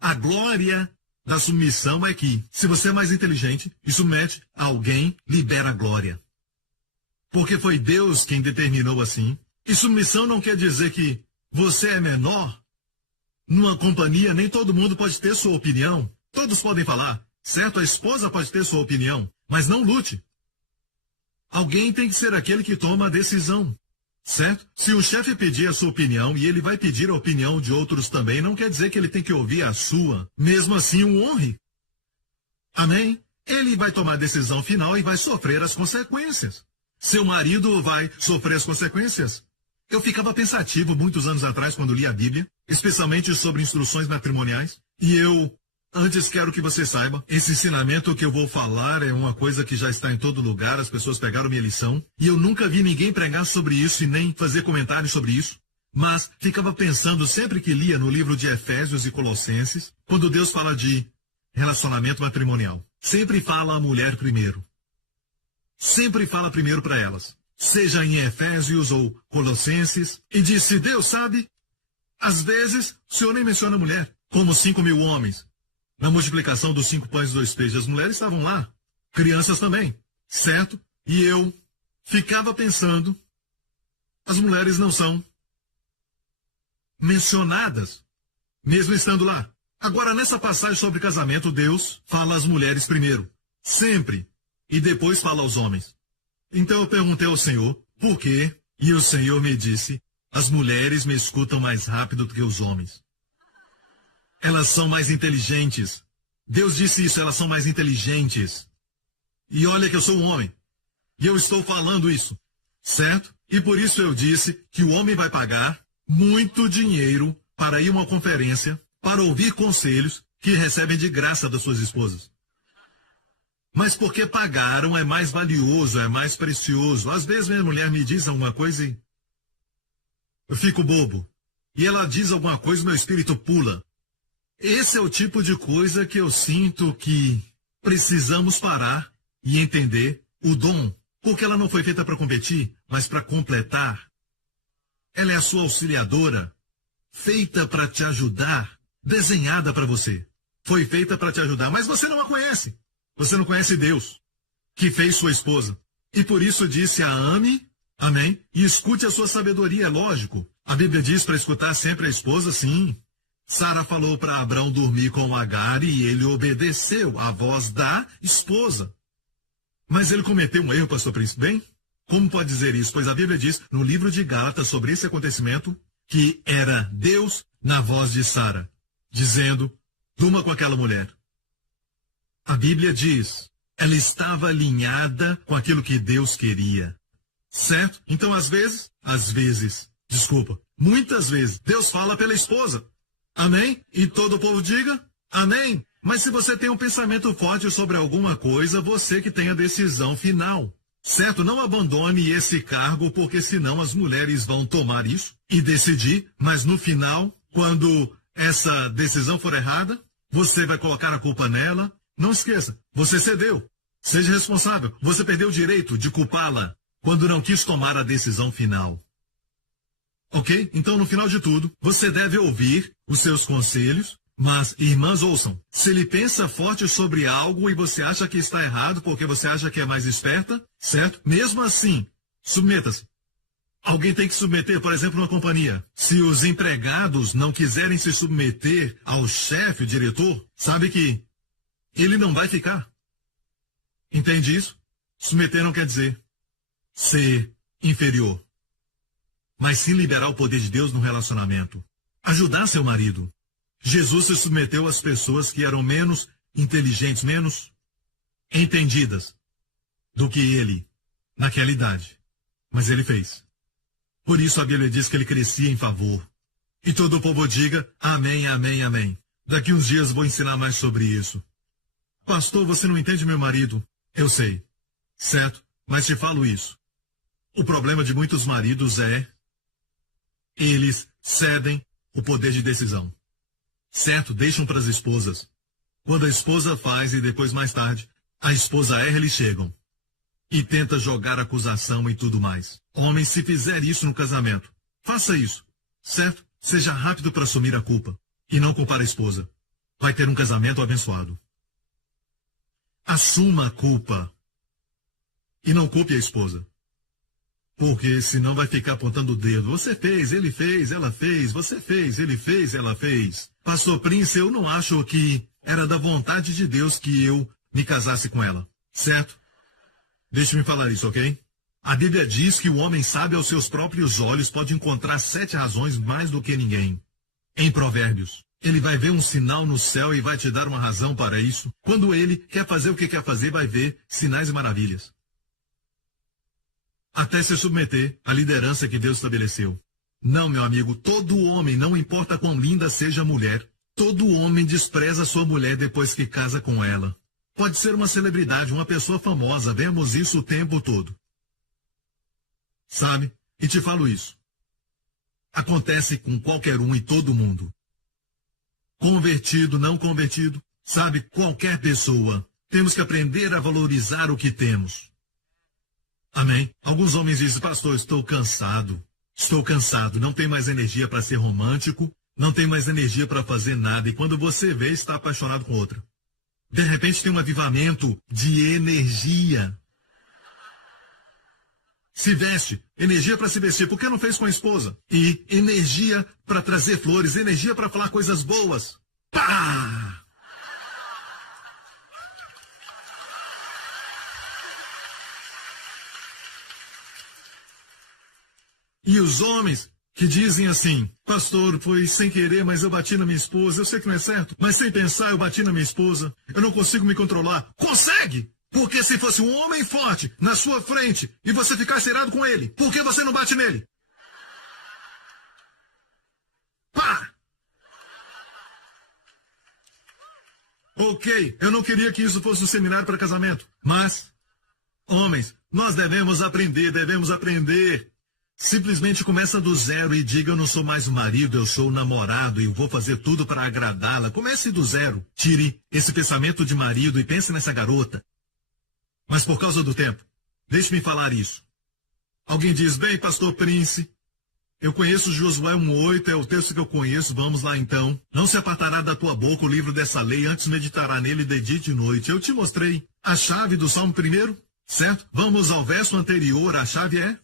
A glória da submissão é que, se você é mais inteligente e submete a alguém, libera a glória. Porque foi Deus quem determinou assim. E submissão não quer dizer que você é menor. Numa companhia, nem todo mundo pode ter sua opinião. Todos podem falar, certo? A esposa pode ter sua opinião, mas não lute. Alguém tem que ser aquele que toma a decisão. Certo? Se o chefe pedir a sua opinião e ele vai pedir a opinião de outros também, não quer dizer que ele tem que ouvir a sua. Mesmo assim, o honre. Amém? Ele vai tomar a decisão final e vai sofrer as consequências. Seu marido vai sofrer as consequências. Eu ficava pensativo muitos anos atrás quando li a Bíblia, especialmente sobre instruções matrimoniais, e eu antes quero que você saiba, esse ensinamento que eu vou falar é uma coisa que já está em todo lugar, as pessoas pegaram minha lição, e eu nunca vi ninguém pregar sobre isso e nem fazer comentários sobre isso, mas ficava pensando sempre que lia no livro de Efésios e Colossenses, quando Deus fala de relacionamento matrimonial. Sempre fala a mulher primeiro. Sempre fala primeiro para elas, seja em Efésios ou Colossenses, e diz, se Deus sabe, às vezes o Senhor nem menciona a mulher, como 5.000 homens. Na multiplicação dos 5 pães e 2 peixes, as mulheres estavam lá. Crianças também, certo? E eu ficava pensando, as mulheres não são mencionadas, mesmo estando lá. Agora, nessa passagem sobre casamento, Deus fala às mulheres primeiro, sempre, e depois fala aos homens. Então eu perguntei ao Senhor, por quê? E o Senhor me disse, as mulheres me escutam mais rápido do que os homens. Elas são mais inteligentes. Deus disse isso, elas são mais inteligentes. E olha que eu sou um homem. E eu estou falando isso, certo? E por isso eu disse que o homem vai pagar muito dinheiro para ir a uma conferência, para ouvir conselhos que recebem de graça das suas esposas. Mas porque pagaram é mais valioso, é mais precioso. Às vezes minha mulher me diz alguma coisa e eu fico bobo. E ela diz alguma coisa e meu espírito pula. Esse é o tipo de coisa que eu sinto que precisamos parar e entender o dom. Porque ela não foi feita para competir, mas para completar. Ela é a sua auxiliadora, feita para te ajudar, desenhada para você. Foi feita para te ajudar, mas você não a conhece. Você não conhece Deus, que fez sua esposa. E por isso disse a ame, amém, e escute a sua sabedoria, é lógico. A Bíblia diz para escutar sempre a esposa, sim. Sara falou para Abrão dormir com Agar e ele obedeceu à voz da esposa. Mas ele cometeu um erro, pastor Príncipe. Bem, como pode dizer isso? Pois a Bíblia diz no livro de Gálatas sobre esse acontecimento que era Deus na voz de Sara, dizendo, durma com aquela mulher. A Bíblia diz, ela estava alinhada com aquilo que Deus queria. Certo? Então, muitas vezes, Deus fala pela esposa. Amém? E todo o povo diga, amém. Mas se você tem um pensamento forte sobre alguma coisa, você que tem a decisão final. Certo? Não abandone esse cargo, porque senão as mulheres vão tomar isso e decidir, mas no final, quando essa decisão for errada, você vai colocar a culpa nela. Não esqueça, você cedeu. Seja responsável. Você perdeu o direito de culpá-la quando não quis tomar a decisão final. Ok? Então, no final de tudo, você deve ouvir os seus conselhos, mas, irmãs, ouçam. Se ele pensa forte sobre algo e você acha que está errado porque você acha que é mais esperta, certo? Mesmo assim, submeta-se. Alguém tem que submeter, por exemplo, uma companhia. Se os empregados não quiserem se submeter ao chefe, o diretor, sabe que ele não vai ficar. Entende isso? Submeter não quer dizer ser inferior, mas sim liberar o poder de Deus no relacionamento. Ajudar seu marido. Jesus se submeteu às pessoas que eram menos inteligentes, menos entendidas do que ele naquela idade. Mas ele fez. Por isso a Bíblia diz que ele crescia em favor. E todo o povo diga, amém, amém, amém. Daqui uns dias vou ensinar mais sobre isso. Pastor, você não entende meu marido? Eu sei. Certo? Mas te falo isso. O problema de muitos maridos é eles cedem o poder de decisão. Certo? Deixam para as esposas. Quando a esposa faz e depois mais tarde, a esposa erra, eles chegam. E tenta jogar acusação e tudo mais. Homem, se fizer isso no casamento, faça isso. Certo? Seja rápido para assumir a culpa. E não culpar a esposa. Vai ter um casamento abençoado. Assuma a culpa. E não culpe a esposa. Porque senão vai ficar apontando o dedo. Você fez, ele fez, ela fez, você fez, ele fez, ela fez. Pastor Prince, eu não acho que era da vontade de Deus que eu me casasse com ela. Certo? Deixe-me falar isso, ok? A Bíblia diz que o homem sábio aos seus próprios olhos pode encontrar 7 razões mais do que ninguém. Em Provérbios, ele vai ver um sinal no céu e vai te dar uma razão para isso. Quando ele quer fazer o que quer fazer, vai ver sinais e maravilhas. Até se submeter à liderança que Deus estabeleceu. Não, meu amigo, todo homem, não importa quão linda seja a mulher, todo homem despreza sua mulher depois que casa com ela. Pode ser uma celebridade, uma pessoa famosa, vemos isso o tempo todo. Sabe? E te falo isso. Acontece com qualquer um e todo mundo. Convertido, não convertido, sabe? Qualquer pessoa. Temos que aprender a valorizar o que temos. Amém? Alguns homens dizem, pastor, estou cansado, não tenho mais energia para ser romântico, não tenho mais energia para fazer nada, e quando você vê, está apaixonado com outra. De repente tem um avivamento de energia. Se veste, energia para se vestir, por que não fez com a esposa? E energia para trazer flores, energia para falar coisas boas. Pá! E os homens que dizem assim: pastor, foi sem querer, mas eu bati na minha esposa. Eu sei que não é certo, mas sem pensar eu bati na minha esposa. Eu não consigo me controlar. Consegue! Porque se fosse um homem forte na sua frente e você ficasse irado com ele, por que você não bate nele? Pá! Ok, eu não queria que isso fosse um seminário para casamento, mas, homens, nós devemos aprender. Simplesmente começa do zero e diga: eu não sou mais o marido, eu sou o namorado e eu vou fazer tudo para agradá-la. Comece do zero. Tire esse pensamento de marido e pense nessa garota. Mas por causa do tempo, deixe-me falar isso. Alguém diz: bem, pastor Prince, eu conheço Josué 1:8, é o texto que eu conheço, vamos lá então. Não se apartará da tua boca o livro dessa lei, antes meditará nele de dia e de noite. Eu te mostrei a chave do Salmo 1, certo? Vamos ao verso anterior, a chave é: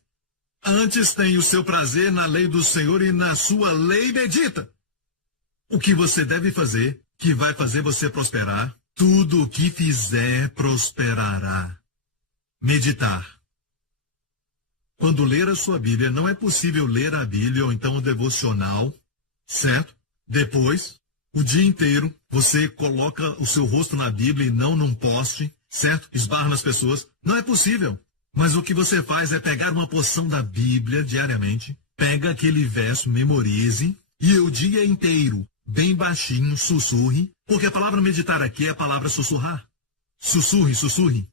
antes tem o seu prazer na lei do Senhor e na sua lei medita. O que você deve fazer, que vai fazer você prosperar, tudo o que fizer prosperará. Meditar. Quando ler a sua Bíblia, não é possível ler a Bíblia ou então o devocional, certo? Depois, o dia inteiro, você coloca o seu rosto na Bíblia e não num poste, certo? Esbarra nas pessoas. Não é possível. Mas o que você faz é pegar uma porção da Bíblia diariamente, pega aquele verso, memorize, e o dia inteiro, bem baixinho, sussurre, porque a palavra meditar aqui é a palavra sussurrar. Sussurre, sussurre.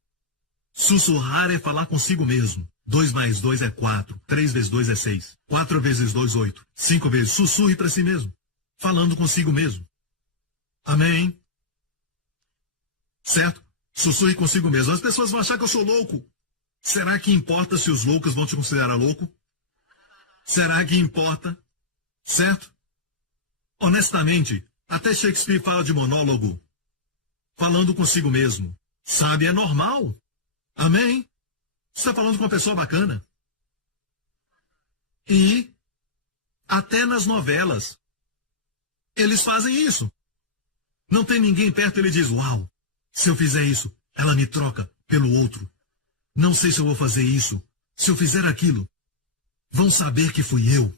Sussurrar é falar consigo mesmo. 2 mais 2 é 4, 3 vezes 2 é 6, 4 vezes 2, 8, 5 vezes. Sussurre para si mesmo, falando consigo mesmo. Amém? Certo? Sussurre consigo mesmo. As pessoas vão achar que eu sou louco. Será que importa se os loucos vão te considerar louco? Será que importa? Certo? Honestamente, até Shakespeare fala de monólogo. Falando consigo mesmo. Sabe, é normal. Amém? Você está falando com uma pessoa bacana. E até nas novelas, eles fazem isso. Não tem ninguém perto, ele diz: uau, se eu fizer isso, ela me troca pelo outro. Não sei se eu vou fazer isso. Se eu fizer aquilo, vão saber que fui eu.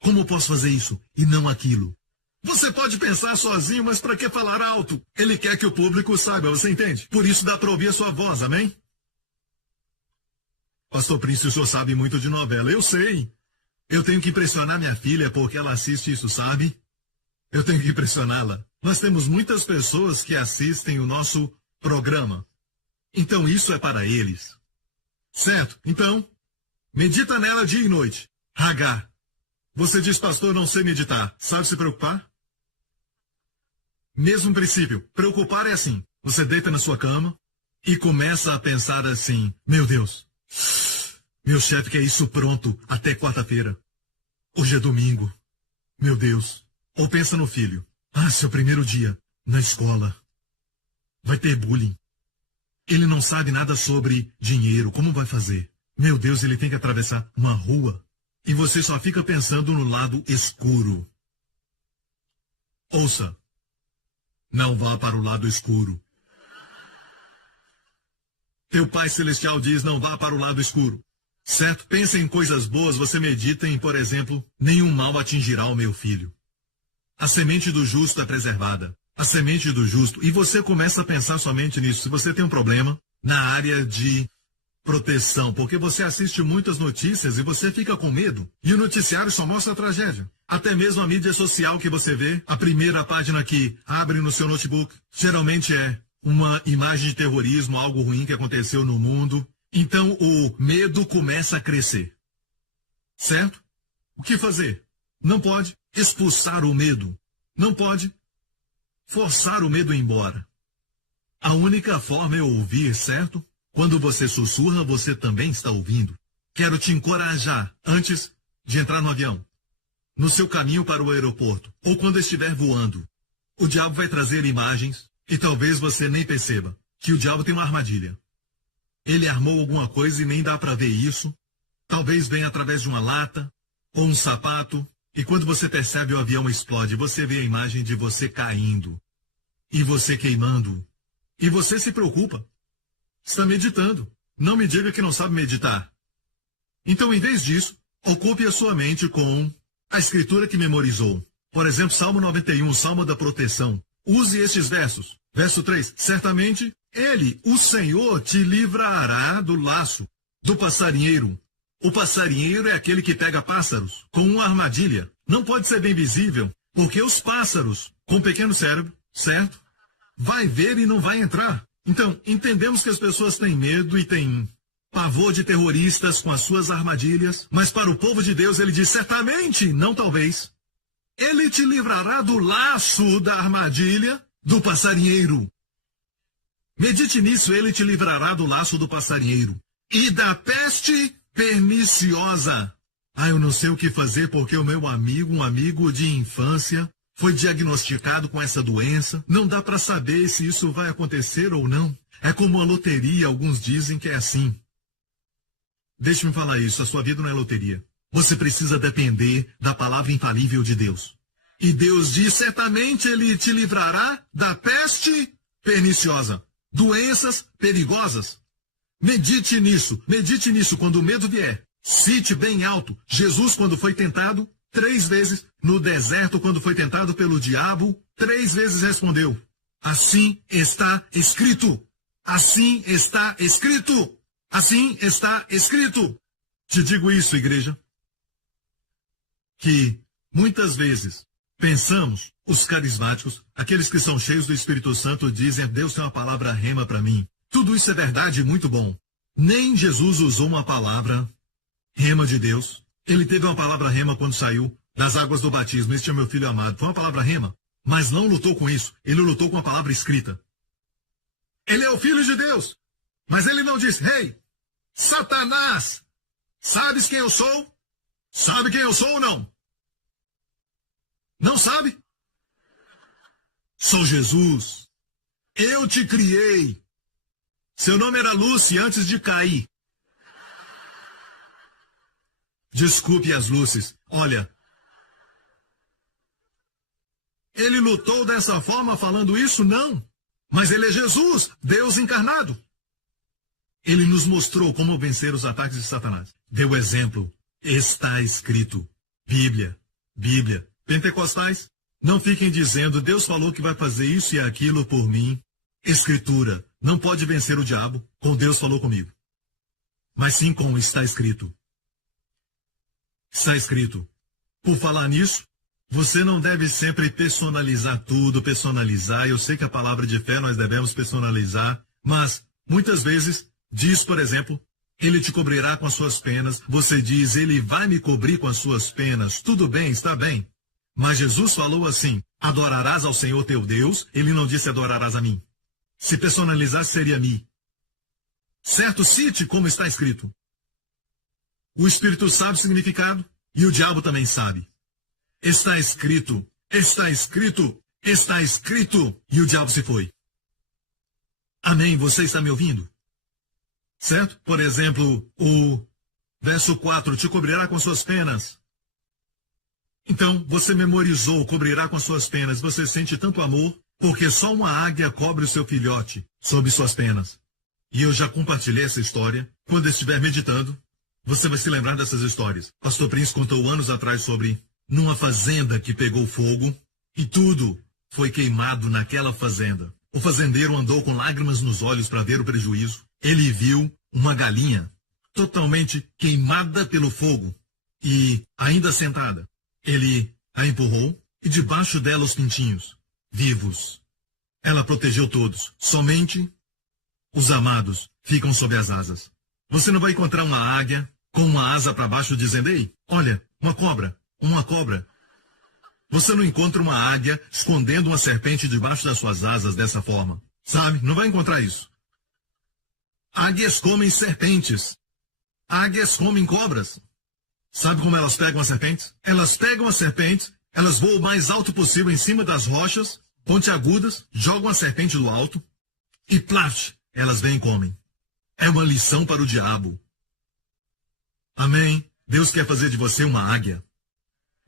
Como eu posso fazer isso e não aquilo? Você pode pensar sozinho, mas para que falar alto? Ele quer que o público saiba, você entende? Por isso dá para ouvir a sua voz, amém? Pastor Prince, o senhor sabe muito de novela. Eu sei. Eu tenho que impressionar minha filha porque ela assiste isso, sabe? Eu tenho que impressioná-la. Nós temos muitas pessoas que assistem o nosso programa. Então isso é para eles. Certo? Então, medita nela dia e noite. Hagar. Você diz: pastor, não sei meditar. Sabe se preocupar? Mesmo princípio. Preocupar é assim. Você deita na sua cama e começa a pensar assim: meu Deus, meu chefe quer isso pronto até quarta-feira. Hoje é domingo. Meu Deus. Ou pensa no filho: seu primeiro dia na escola. Vai ter bullying. Ele não sabe nada sobre dinheiro. Como vai fazer? Meu Deus, ele tem que atravessar uma rua. E você só fica pensando no lado escuro. Ouça. Não vá para o lado escuro. Teu Pai Celestial diz: não vá para o lado escuro. Certo? Pensa em coisas boas. Você medita em, por exemplo: nenhum mal atingirá o meu filho. A semente do justo é preservada. A semente do justo. E você começa a pensar somente nisso. Se você tem um problema na área de proteção, porque você assiste muitas notícias e você fica com medo. E o noticiário só mostra a tragédia. Até mesmo a mídia social que você vê, a primeira página que abre no seu notebook, geralmente é uma imagem de terrorismo, algo ruim que aconteceu no mundo. Então o medo começa a crescer. Certo? O que fazer? Não pode expulsar o medo. Não pode forçar o medo embora. A única forma é ouvir, certo? Quando você sussurra, você também está ouvindo. Quero te encorajar antes de entrar no avião, no seu caminho para o aeroporto, ou quando estiver voando. O diabo vai trazer imagens e talvez você nem perceba que o diabo tem uma armadilha. Ele armou alguma coisa e nem dá para ver isso. Talvez venha através de uma lata ou um sapato. E quando você percebe, o avião explode. Você vê a imagem de você caindo. E você queimando. E você se preocupa. Está meditando. Não me diga que não sabe meditar. Então, em vez disso, Ocupe a sua mente com a escritura que memorizou. Por exemplo, Salmo 91, Salmo da proteção. Use estes versos. Verso 3. Certamente, ele, o Senhor, te livrará do laço, do passarinheiro. O passarinheiro é aquele que pega pássaros com uma armadilha. Não pode ser bem visível, porque os pássaros, com pequeno cérebro, certo? Vai ver e não vai entrar. Então, entendemos que as pessoas têm medo e têm pavor de terroristas com as suas armadilhas, mas para o povo de Deus ele diz certamente, não talvez. Ele te livrará do laço da armadilha do passarinheiro. Medite nisso, ele te livrará do laço do passarinheiro e da peste perniciosa. Eu não sei o que fazer porque o meu amigo, um amigo de infância, foi diagnosticado com essa doença. Não dá para saber se isso vai acontecer ou não. É como a loteria, alguns dizem que é assim. Deixe-me falar isso, a sua vida não é loteria. Você precisa depender da palavra infalível de Deus. E Deus diz, certamente ele te livrará da peste perniciosa, doenças perigosas. Medite nisso quando o medo vier. Cite bem alto, Jesus quando foi tentado 3 vezes, no deserto quando foi tentado pelo diabo, 3 vezes respondeu, assim está escrito, assim está escrito, assim está escrito. Te digo isso, igreja, que muitas vezes pensamos, os carismáticos, aqueles que são cheios do Espírito Santo, dizem, Deus tem uma palavra rema para mim. Tudo isso é verdade e muito bom. Nem Jesus usou uma palavra rema de Deus. Ele teve uma palavra rema quando saiu das águas do batismo. Este é meu filho amado. Foi uma palavra rema, mas não lutou com isso. Ele lutou com a palavra escrita. Ele é o filho de Deus, mas ele não disse, hey, Satanás, sabes quem eu sou? Sabe quem eu sou ou não? Não sabe? Sou Jesus. Eu te criei. Seu nome era Lucy antes de cair. Desculpe as Lúcies. Olha, ele lutou dessa forma falando isso? Não. Mas ele é Jesus, Deus encarnado. Ele nos mostrou como vencer os ataques de Satanás. Deu exemplo. Está escrito. Bíblia. Bíblia. Pentecostais, não fiquem dizendo, Deus falou que vai fazer isso e aquilo por mim. Escritura. Não pode vencer o diabo com Deus falou comigo. Mas sim com está escrito. Está escrito. Por falar nisso, você não deve sempre personalizar tudo, personalizar. Eu sei que a palavra de fé nós devemos personalizar, mas muitas vezes diz, por exemplo, ele te cobrirá com as suas penas. Você diz, ele vai me cobrir com as suas penas. Tudo bem, está bem. Mas Jesus falou assim, adorarás ao Senhor teu Deus. Ele não disse adorarás a mim. Se personalizasse, seria mim. Certo? Cite como está escrito. O Espírito sabe o significado e o diabo também sabe. Está escrito, está escrito, está escrito, e o diabo se foi. Amém? Você está me ouvindo? Certo? Por exemplo, o verso 4, te cobrirá com suas penas. Então, você memorizou, cobrirá com suas penas. Você sente tanto amor, porque só uma águia cobre o seu filhote sob suas penas. E eu já compartilhei essa história. Quando estiver meditando, você vai se lembrar dessas histórias. Pastor Prince contou anos atrás sobre numa fazenda que pegou fogo e tudo foi queimado naquela fazenda. O fazendeiro andou com lágrimas nos olhos para ver o prejuízo. Ele viu uma galinha totalmente queimada pelo fogo e ainda sentada. Ele a empurrou e debaixo dela os pintinhos, vivos. Ela protegeu todos. Somente os amados ficam sob as asas. Você não vai encontrar uma águia com uma asa para baixo dizendo, ei, olha, uma cobra. Você não encontra uma águia escondendo uma serpente debaixo das suas asas dessa forma. Sabe? Não vai encontrar isso. Águias comem serpentes. Águias comem cobras. Sabe como elas pegam as serpentes? Elas pegam as serpentes, elas voam o mais alto possível em cima das rochas, pontiagudas, jogam a serpente do alto e plaf, elas vêm e comem. É uma lição para o diabo. Amém? Deus quer fazer de você uma águia.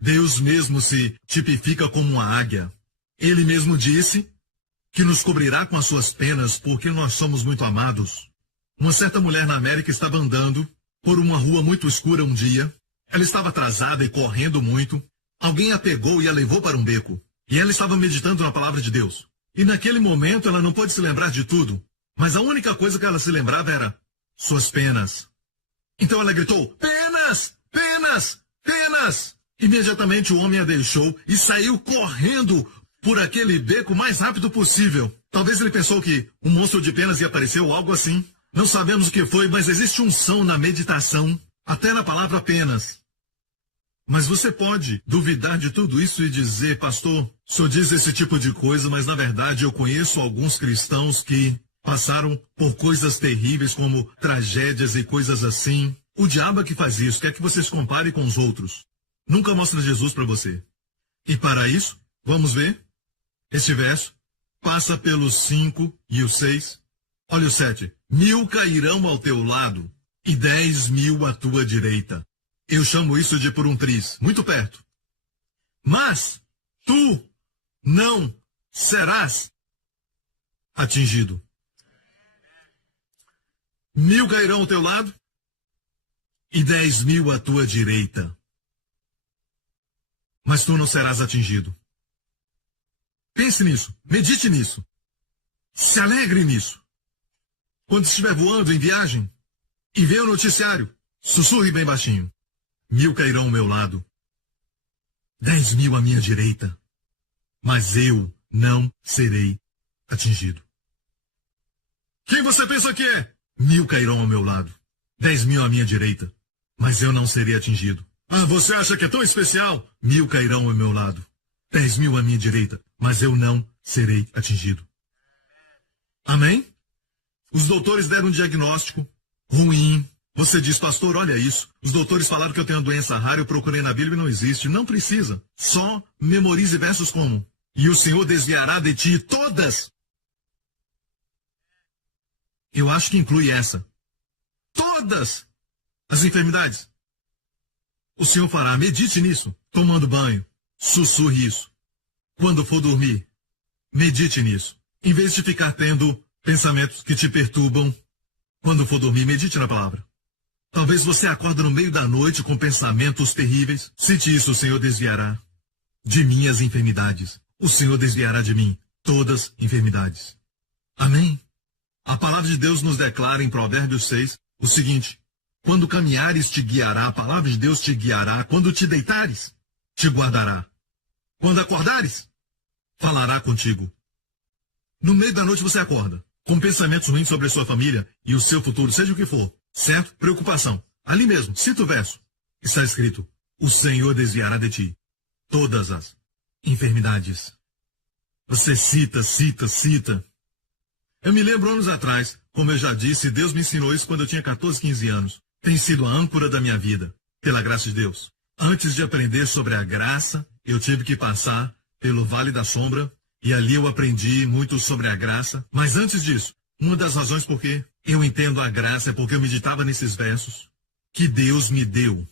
Deus mesmo se tipifica como uma águia. Ele mesmo disse que nos cobrirá com as suas penas porque nós somos muito amados. Uma certa mulher na América estava andando por uma rua muito escura um dia. Ela estava atrasada e correndo muito. Alguém a pegou e a levou para um beco. E ela estava meditando na palavra de Deus. E naquele momento ela não pôde se lembrar de tudo. Mas a única coisa que ela se lembrava era suas penas. Então ela gritou, penas, penas, penas. Imediatamente o homem a deixou e saiu correndo por aquele beco o mais rápido possível. Talvez ele pensou que um monstro de penas ia aparecer ou algo assim. Não sabemos o que foi, mas existe unção na meditação, até na palavra penas. Mas você pode duvidar de tudo isso e dizer, pastor, o senhor diz esse tipo de coisa, mas na verdade eu conheço alguns cristãos que passaram por coisas terríveis como tragédias e coisas assim. O diabo é que faz isso, quer que você se compare com os outros. Nunca mostra Jesus para você. E para isso, vamos ver, este verso passa pelos 5 e o 6. Olha o 7. 1000 cairão ao teu lado e 10.000 à tua direita. Eu chamo isso de por um triz, muito perto. Mas tu não serás atingido. 1000 cairão ao teu lado e 10.000 à tua direita. Mas tu não serás atingido. Pense nisso, medite nisso. Se alegre nisso. Quando estiver voando em viagem e vê o noticiário, sussurre bem baixinho. 1000 cairão ao meu lado, 10.000 à minha direita, mas eu não serei atingido. Quem você pensa que é? 1000 cairão ao meu lado, 10.000 à minha direita, mas eu não serei atingido. Ah, você acha que é tão especial? 1000 cairão ao meu lado, 10.000 à minha direita, mas eu não serei atingido. Amém? Os doutores deram um diagnóstico ruim. Você diz, pastor, olha isso. Os doutores falaram que eu tenho uma doença rara, eu procurei na Bíblia e não existe. Não precisa. Só memorize versos como: e o Senhor desviará de ti todas. Eu acho que inclui essa. Todas as enfermidades. O Senhor fará. Medite nisso. Tomando banho. Sussurre isso. Quando for dormir, medite nisso. Em vez de ficar tendo pensamentos que te perturbam, quando for dormir, medite na palavra. Talvez você acorde no meio da noite com pensamentos terríveis. Cite isso, o Senhor desviará de mim as enfermidades. O Senhor desviará de mim todas enfermidades. Amém? A palavra de Deus nos declara em Provérbios 6 o seguinte: quando caminhares te guiará, a palavra de Deus te guiará. Quando te deitares, te guardará. Quando acordares, falará contigo. No meio da noite você acorda com pensamentos ruins sobre a sua família e o seu futuro, seja o que for. Certo? Preocupação. Ali mesmo, cita o verso. Está escrito: o Senhor desviará de ti todas as enfermidades. Você cita. Eu me lembro anos atrás, como eu já disse, Deus me ensinou isso quando eu tinha 14, 15 anos. Tem sido a âncora da minha vida, pela graça de Deus. Antes de aprender sobre a graça, eu tive que passar pelo Vale da Sombra, e ali eu aprendi muito sobre a graça. Mas antes disso, uma das razões por que eu entendo a graça é porque eu meditava nesses versos que Deus me deu.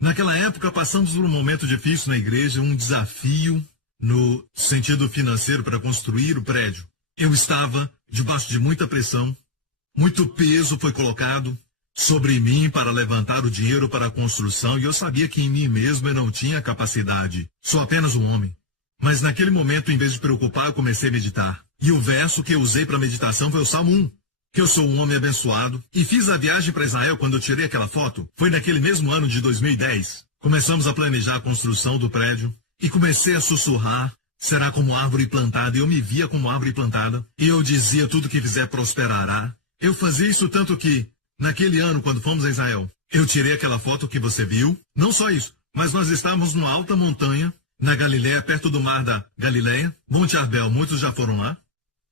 Naquela época, passamos por um momento difícil na igreja, um desafio no sentido financeiro para construir o prédio. Eu estava debaixo de muita pressão, muito peso foi colocado sobre mim para levantar o dinheiro para a construção, e eu sabia que em mim mesmo eu não tinha capacidade. Sou apenas um homem. Mas naquele momento, em vez de preocupar, eu comecei a meditar. E o verso que eu usei para meditação foi o Salmo 1. Que eu sou um homem abençoado. E fiz a viagem para Israel quando eu tirei aquela foto. Foi naquele mesmo ano de 2010. Começamos a planejar a construção do prédio. E comecei a sussurrar. Será como árvore plantada. E eu me via como árvore plantada. E eu dizia: tudo que fizer prosperará. Eu fazia isso tanto que, naquele ano, quando fomos a Israel, eu tirei aquela foto que você viu. Não só isso, mas nós estávamos numa alta montanha, na Galileia, perto do mar da Galileia, Monte Arbel, muitos já foram lá.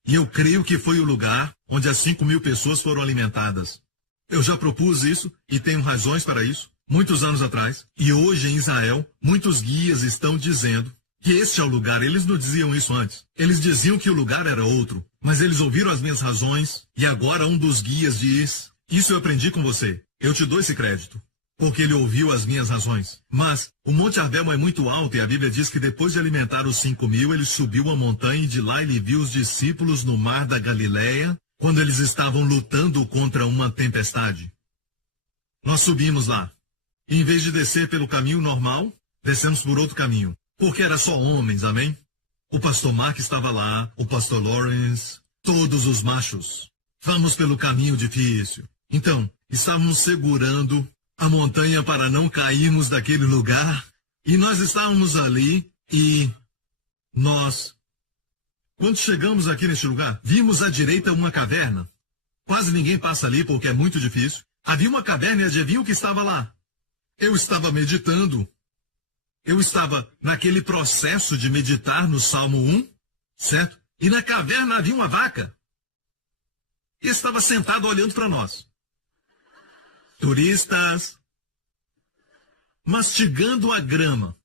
E eu creio que foi o lugar onde as 5.000 pessoas foram alimentadas. Eu já propus isso e tenho razões para isso, muitos anos atrás. E hoje em Israel, muitos guias estão dizendo que este é o lugar. Eles não diziam isso antes. Eles diziam que o lugar era outro. Mas eles ouviram as minhas razões e agora um dos guias diz: isso eu aprendi com você. Eu te dou esse crédito. Porque ele ouviu as minhas razões. Mas o Monte Arbel é muito alto e a Bíblia diz que depois de alimentar os 5.000, ele subiu a montanha e de lá ele viu os discípulos no mar da Galileia, quando eles estavam lutando contra uma tempestade. Nós subimos lá. E em vez de descer pelo caminho normal, descemos por outro caminho. Porque era só homens, amém? O pastor Mark estava lá, o pastor Lawrence, todos os machos. Vamos pelo caminho difícil. Então, estávamos segurando a montanha para não cairmos daquele lugar. E nós estávamos ali e quando chegamos aqui neste lugar, vimos à direita uma caverna. Quase ninguém passa ali porque é muito difícil. Havia uma caverna e adivinha o que estava lá? Eu estava meditando. Eu estava naquele processo de meditar no Salmo 1, certo? E na caverna havia uma vaca. E estava sentado olhando para nós. Turistas, mastigando a grama.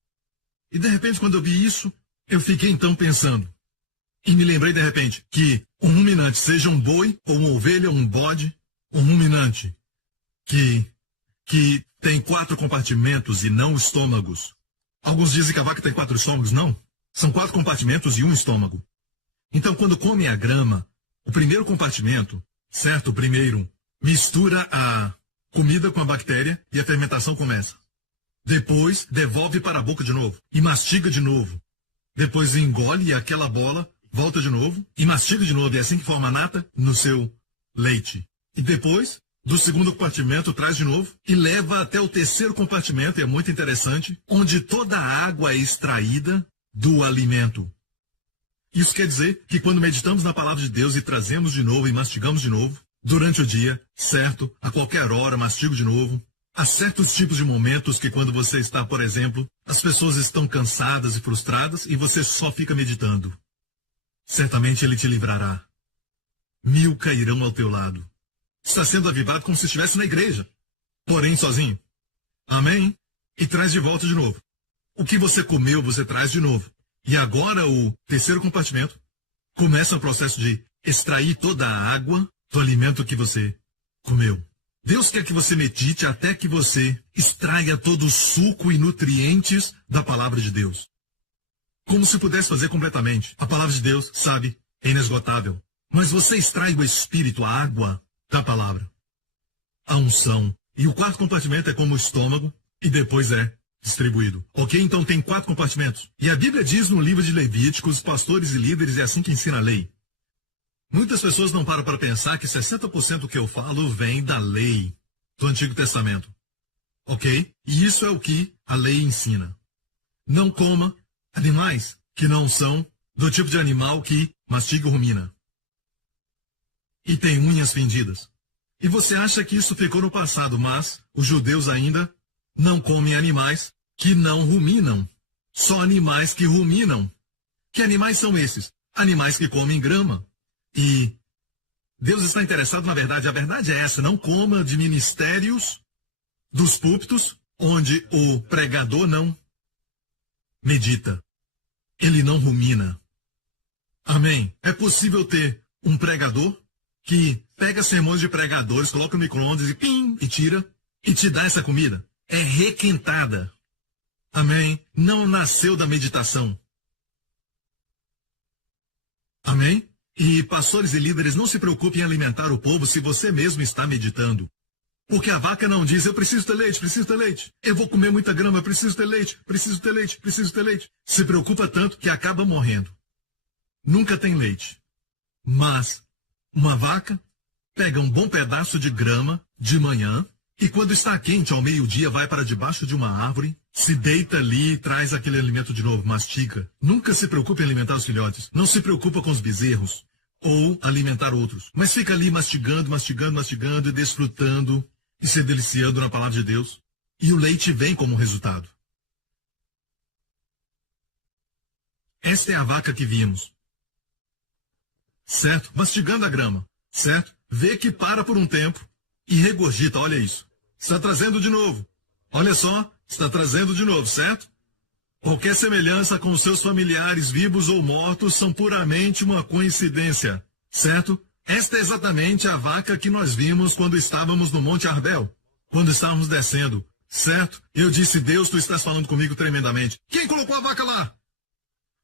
E de repente, quando eu vi isso, eu fiquei então pensando. E me lembrei de repente que um ruminante, seja um boi, ou uma ovelha, ou um bode, um ruminante que tem 4 compartimentos e não estômagos. Alguns dizem que a vaca tem 4 estômagos, não. São 4 compartimentos e um estômago. Então, quando come a grama, o primeiro compartimento, certo? O primeiro mistura a comida com a bactéria e a fermentação começa. Depois, devolve para a boca de novo e mastiga de novo. Depois engole aquela bola, volta de novo e mastiga de novo. E é assim que forma a nata no seu leite. E depois, do segundo compartimento, traz de novo e leva até o terceiro compartimento, e é muito interessante, onde toda a água é extraída do alimento. Isso quer dizer que quando meditamos na palavra de Deus e trazemos de novo e mastigamos de novo, durante o dia, certo? A qualquer hora, mastigo de novo. Há certos tipos de momentos que quando você está, por exemplo, as pessoas estão cansadas e frustradas e você só fica meditando. Certamente Ele te livrará. 1000 cairão ao teu lado. Está sendo avivado como se estivesse na igreja, porém sozinho. Amém? E traz de volta de novo. O que você comeu, você traz de novo. E agora o terceiro compartimento começa o processo de extrair toda a água do alimento que você comeu. Deus quer que você medite até que você extraia todo o suco e nutrientes da palavra de Deus. Como se pudesse fazer completamente. A palavra de Deus, sabe, é inesgotável. Mas você extrai o espírito, a água da palavra. A unção. E o quarto compartimento é como o estômago e depois é distribuído. Ok? Então tem 4 compartimentos. E a Bíblia diz no livro de Levíticos, pastores e líderes, é assim que ensina a lei. Muitas pessoas não param para pensar que 60% do que eu falo vem da lei do Antigo Testamento. Ok? E isso é o que a lei ensina. Não coma animais que não são do tipo de animal que mastiga ou rumina. E tem unhas fendidas. E você acha que isso ficou no passado, mas os judeus ainda não comem animais que não ruminam. Só animais que ruminam. Que animais são esses? Animais que comem grama. E Deus está interessado na verdade. A verdade é essa. Não coma de ministérios dos púlpitos onde o pregador não medita. Ele não rumina. Amém. É possível ter um pregador que pega sermões de pregadores, coloca no micro-ondas e pim, e tira, e te dá essa comida. É requentada. Amém? Não nasceu da meditação. Amém? E pastores e líderes, não se preocupem em alimentar o povo se você mesmo está meditando. Porque a vaca não diz, eu preciso ter leite, preciso ter leite. Eu vou comer muita grama, preciso ter leite, preciso ter leite, preciso ter leite. Se preocupa tanto que acaba morrendo. Nunca tem leite. Mas uma vaca pega um bom pedaço de grama de manhã e quando está quente, ao meio-dia, vai para debaixo de uma árvore, se deita ali e traz aquele alimento de novo, mastiga. Nunca se preocupe em alimentar os filhotes. Não se preocupa com os bezerros ou alimentar outros. Mas fica ali mastigando, mastigando, mastigando e desfrutando e se deliciando na palavra de Deus. E o leite vem como resultado. Esta é a vaca que vimos. Certo? Mastigando a grama. Certo? Vê que para por um tempo e regurgita. Olha isso. Está trazendo de novo. Olha só. Está trazendo de novo, certo? Qualquer semelhança com os seus familiares vivos ou mortos são puramente uma coincidência. Certo? Esta é exatamente a vaca que nós vimos quando estávamos no Monte Arbel. Quando estávamos descendo. Certo? Eu disse, Deus, tu estás falando comigo tremendamente. Quem colocou a vaca lá?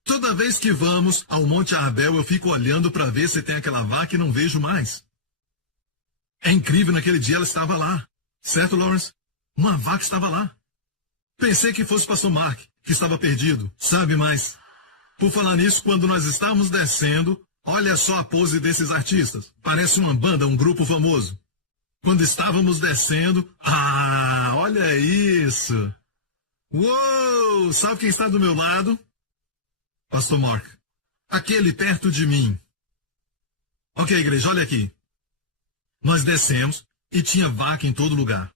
Toda vez que vamos ao Monte Arbel, eu fico olhando para ver se tem aquela vaca e não vejo mais. É incrível, naquele dia ela estava lá. Certo, Lawrence? Uma vaca estava lá. Pensei que fosse o pastor Mark, que estava perdido. Sabe mais? Por falar nisso, quando nós estávamos descendo, olha só a pose desses artistas. Parece uma banda, um grupo famoso. Quando estávamos descendo, olha isso. Uou, sabe quem está do meu lado? Pastor Mark. Aquele perto de mim. Ok, igreja, olha aqui. Nós descemos e tinha vaca em todo lugar.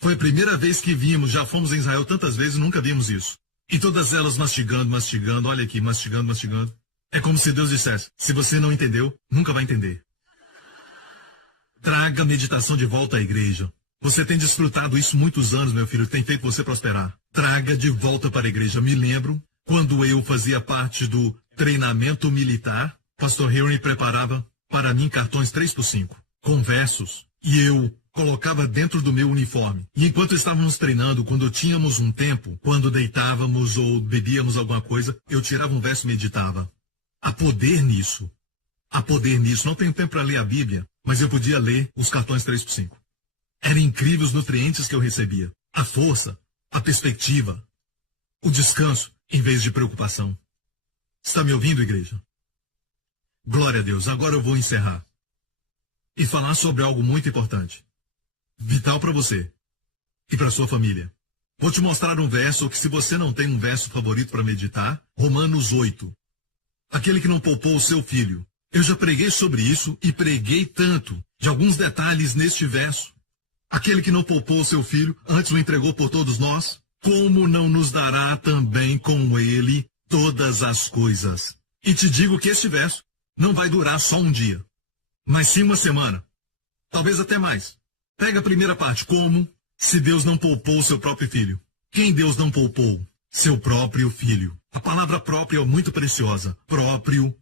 Foi a primeira vez que vimos, já fomos em Israel tantas vezes e nunca vimos isso. E todas elas mastigando, olha aqui, mastigando. É como se Deus dissesse, se você não entendeu, nunca vai entender. Traga a meditação de volta à igreja. Você tem desfrutado isso muitos anos, meu filho, tem feito você prosperar. Traga de volta para a igreja. Me lembro, quando eu fazia parte do treinamento militar, pastor Henry preparava para mim cartões 3x5, com versos, e eu colocava dentro do meu uniforme. E enquanto estávamos treinando, quando tínhamos um tempo, quando deitávamos ou bebíamos alguma coisa, eu tirava um verso e meditava. Há poder nisso. Há poder nisso. Não tenho tempo para ler a Bíblia, mas eu podia ler os cartões 3x5. Eram incríveis os nutrientes que eu recebia. A força, a perspectiva, o descanso, em vez de preocupação. Está me ouvindo, igreja? Glória a Deus. Agora eu vou encerrar e falar sobre algo muito importante, vital para você e para sua família. Vou te mostrar um verso que, se você não tem um verso favorito para meditar, Romanos 8. Aquele que não poupou o seu filho. Eu já preguei sobre isso e preguei tanto de alguns detalhes neste verso. Aquele que não poupou o seu filho, antes o entregou por todos nós, como não nos dará também com ele todas as coisas? E te digo que este verso não vai durar só um dia, mas sim uma semana, talvez até mais. Pega a primeira parte, como se Deus não poupou o seu próprio filho. Quem Deus não poupou? Seu próprio filho. A palavra próprio é muito preciosa. Próprio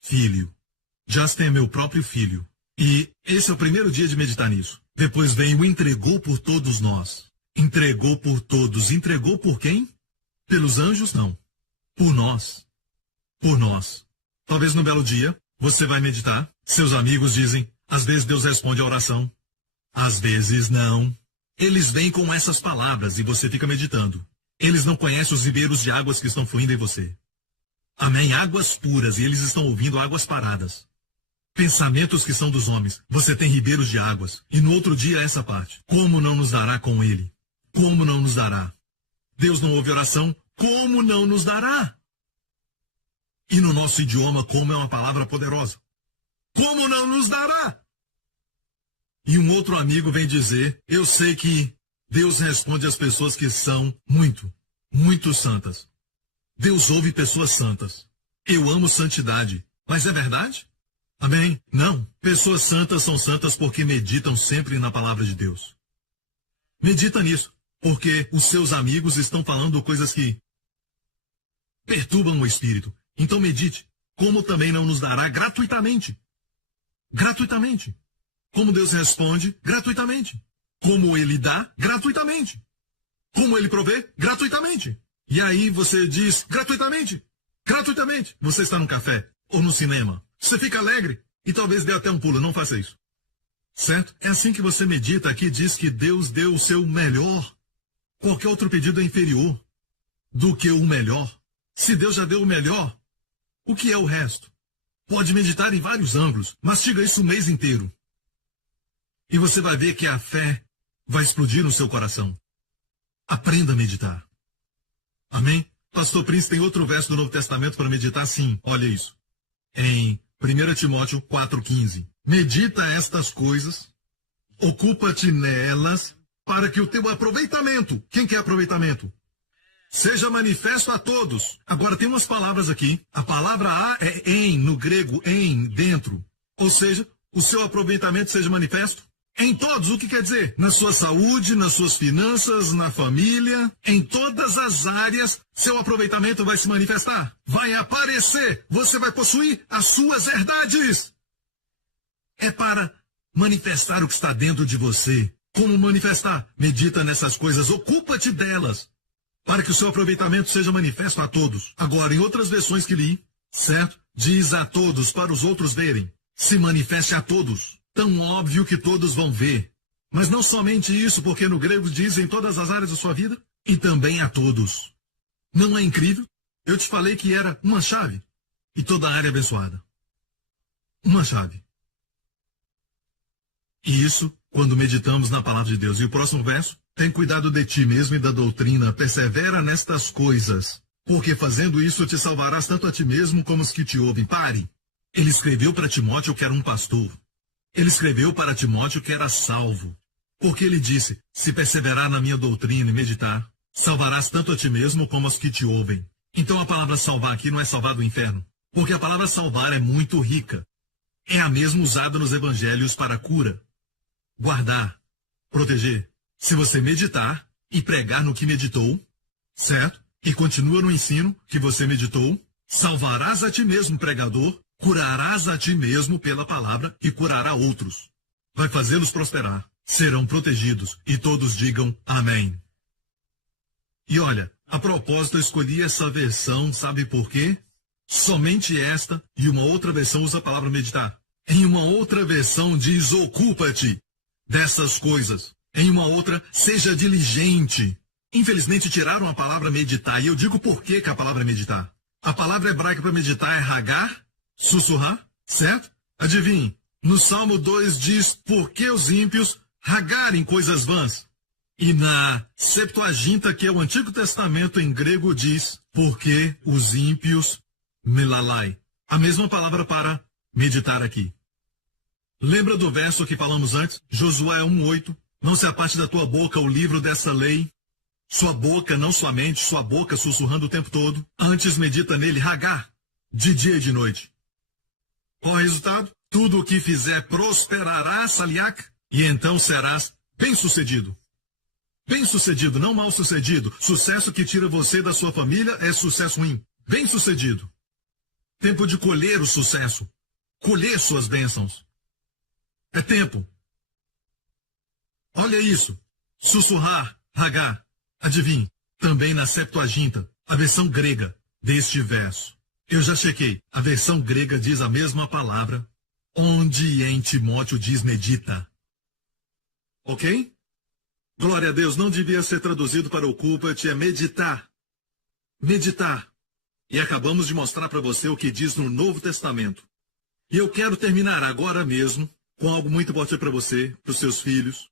filho. Justin é meu próprio filho. E esse é o primeiro dia de meditar nisso. Depois vem o entregou por todos nós. Entregou por todos. Entregou por quem? Pelos anjos? Não. Por nós. Por nós. Talvez no belo dia, você vai meditar. Seus amigos dizem, às vezes Deus responde a oração. Às vezes não. Eles vêm com essas palavras e você fica meditando. Eles não conhecem os ribeiros de águas que estão fluindo em você. Amém? Águas puras, e eles estão ouvindo águas paradas. Pensamentos que são dos homens. Você tem ribeiros de águas. E no outro dia essa parte. Como não nos dará com ele? Como não nos dará? Deus não ouve oração. Como não nos dará? E no nosso idioma, como é uma palavra poderosa. Como não nos dará? E um outro amigo vem dizer, eu sei que Deus responde às pessoas que são muito santas. Deus ouve pessoas santas. Eu amo santidade. Mas é verdade? Amém? Não. Pessoas santas são santas porque meditam sempre na palavra de Deus. Medita nisso, porque os seus amigos estão falando coisas que perturbam o espírito. Então medite, como também não nos dará gratuitamente. Gratuitamente. Como Deus responde, gratuitamente. Como Ele dá, gratuitamente. Como Ele provê, gratuitamente. E aí você diz, gratuitamente. Gratuitamente. Você está num café ou no cinema. Você fica alegre e talvez dê até um pulo. Não faça isso. Certo? É assim que você medita. Aqui diz que Deus deu o seu melhor. Qualquer outro pedido é inferior do que o melhor. Se Deus já deu o melhor, o que é o resto? Pode meditar em vários ângulos. Mastiga isso o mês inteiro. E você vai ver que a fé vai explodir no seu coração. Aprenda a meditar. Amém? Pastor Prince tem outro verso do Novo Testamento para meditar? Sim, olha isso. Em 1 Timóteo 4,15. Medita estas coisas, ocupa-te nelas, para que o teu aproveitamento, quem quer aproveitamento? Seja manifesto a todos. Agora tem umas palavras aqui. A palavra a é em, no grego, em, dentro. Ou seja, o seu aproveitamento seja manifesto em todos. O que quer dizer? Na sua saúde, nas suas finanças, na família, em todas as áreas, seu aproveitamento vai se manifestar. Vai aparecer. Você vai possuir as suas verdades. É para manifestar o que está dentro de você. Como manifestar? Medita nessas coisas, ocupa-te delas, para que o seu aproveitamento seja manifesto a todos. Agora, em outras versões que li, certo? Diz a todos, para os outros verem. Se manifeste a todos. Tão óbvio que todos vão ver. Mas não somente isso, porque no grego diz em todas as áreas da sua vida, e também a todos. Não é incrível? Eu te falei que era uma chave, e toda a área abençoada. Uma chave. E isso quando meditamos na palavra de Deus. E o próximo verso? Tem cuidado de ti mesmo e da doutrina, persevera nestas coisas, porque fazendo isso te salvarás tanto a ti mesmo como os que te ouvem. Pare! Ele escreveu para Timóteo que era um pastor. Ele escreveu para Timóteo que era salvo. Porque ele disse, se perseverar na minha doutrina e meditar, salvarás tanto a ti mesmo como os que te ouvem. Então a palavra salvar aqui não é salvar do inferno, porque a palavra salvar é muito rica. É a mesma usada nos evangelhos para cura, guardar, proteger. Se você meditar e pregar no que meditou, certo? E continua no ensino que você meditou, salvarás a ti mesmo, pregador, curarás a ti mesmo pela palavra e curará outros. Vai fazê-los prosperar, serão protegidos e todos digam amém. E olha, a propósito eu escolhi essa versão, sabe por quê? Somente esta e uma outra versão usa a palavra meditar. Em uma outra versão diz ocupa-te dessas coisas. Em uma outra, seja diligente. Infelizmente tiraram a palavra meditar, e eu digo por que a palavra meditar. A palavra hebraica para meditar é hagar, sussurrar, certo? Adivinhe, no Salmo 2 diz, por que os ímpios hagarem coisas vãs? E na Septuaginta, que é o Antigo Testamento em grego, diz, por que os ímpios melalai. A mesma palavra para meditar aqui. Lembra do verso que falamos antes? Josué 1:8. Não se aparte da tua boca o livro dessa lei. Sua boca, não sua mente, sua boca sussurrando o tempo todo. Antes medita nele, hagar, de dia e de noite. Qual é o resultado? Tudo o que fizer prosperará, saliak, e então serás bem-sucedido. Bem-sucedido, não mal-sucedido. Sucesso que tira você da sua família é sucesso ruim. Bem-sucedido. Tempo de colher o sucesso. Colher suas bênçãos. É tempo. Olha isso. Sussurrar, hagar. Adivinhe, também na Septuaginta, a versão grega deste verso. Eu já chequei. A versão grega diz a mesma palavra, onde em Timóteo diz medita. Ok? Glória a Deus, não devia ser traduzido para ocupa-te, é meditar. Meditar. E acabamos de mostrar para você o que diz no Novo Testamento. E eu quero terminar agora mesmo com algo muito importante para você, para os seus filhos.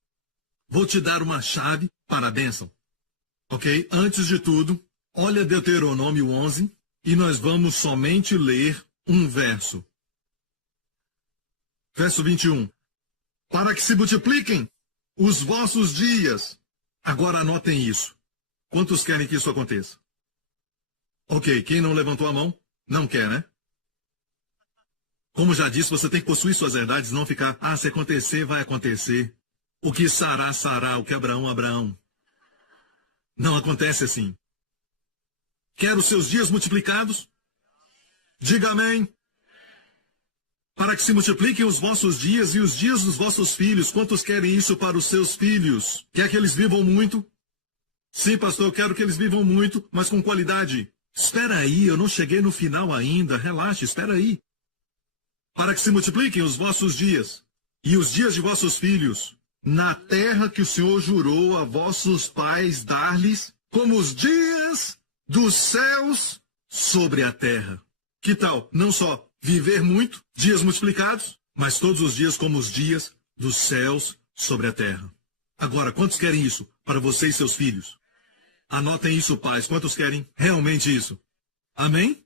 Vou te dar uma chave para a bênção. Ok? Antes de tudo, olha Deuteronômio 11 e nós vamos somente ler um verso. Verso 21. Para que se multipliquem os vossos dias. Agora anotem isso. Quantos querem que isso aconteça? Ok, quem não levantou a mão, não quer, né? Como já disse, você tem que possuir suas verdades, não ficar, se acontecer, vai acontecer. O que Sará, Sará, o que Abraão, Abraão. Não acontece assim. Quer os seus dias multiplicados? Diga amém. Para que se multipliquem os vossos dias e os dias dos vossos filhos. Quantos querem isso para os seus filhos? Quer que eles vivam muito? Sim, pastor, eu quero que eles vivam muito, mas com qualidade. Espera aí, eu não cheguei no final ainda. Relaxe, espera aí. Para que se multipliquem os vossos dias e os dias de vossos filhos, na terra que o Senhor jurou a vossos pais dar-lhes, como os dias dos céus sobre a terra. Que tal, não só viver muito, dias multiplicados, mas todos os dias como os dias dos céus sobre a terra. Agora, quantos querem isso para você e seus filhos? Anotem isso, pais. Quantos querem realmente isso? Amém?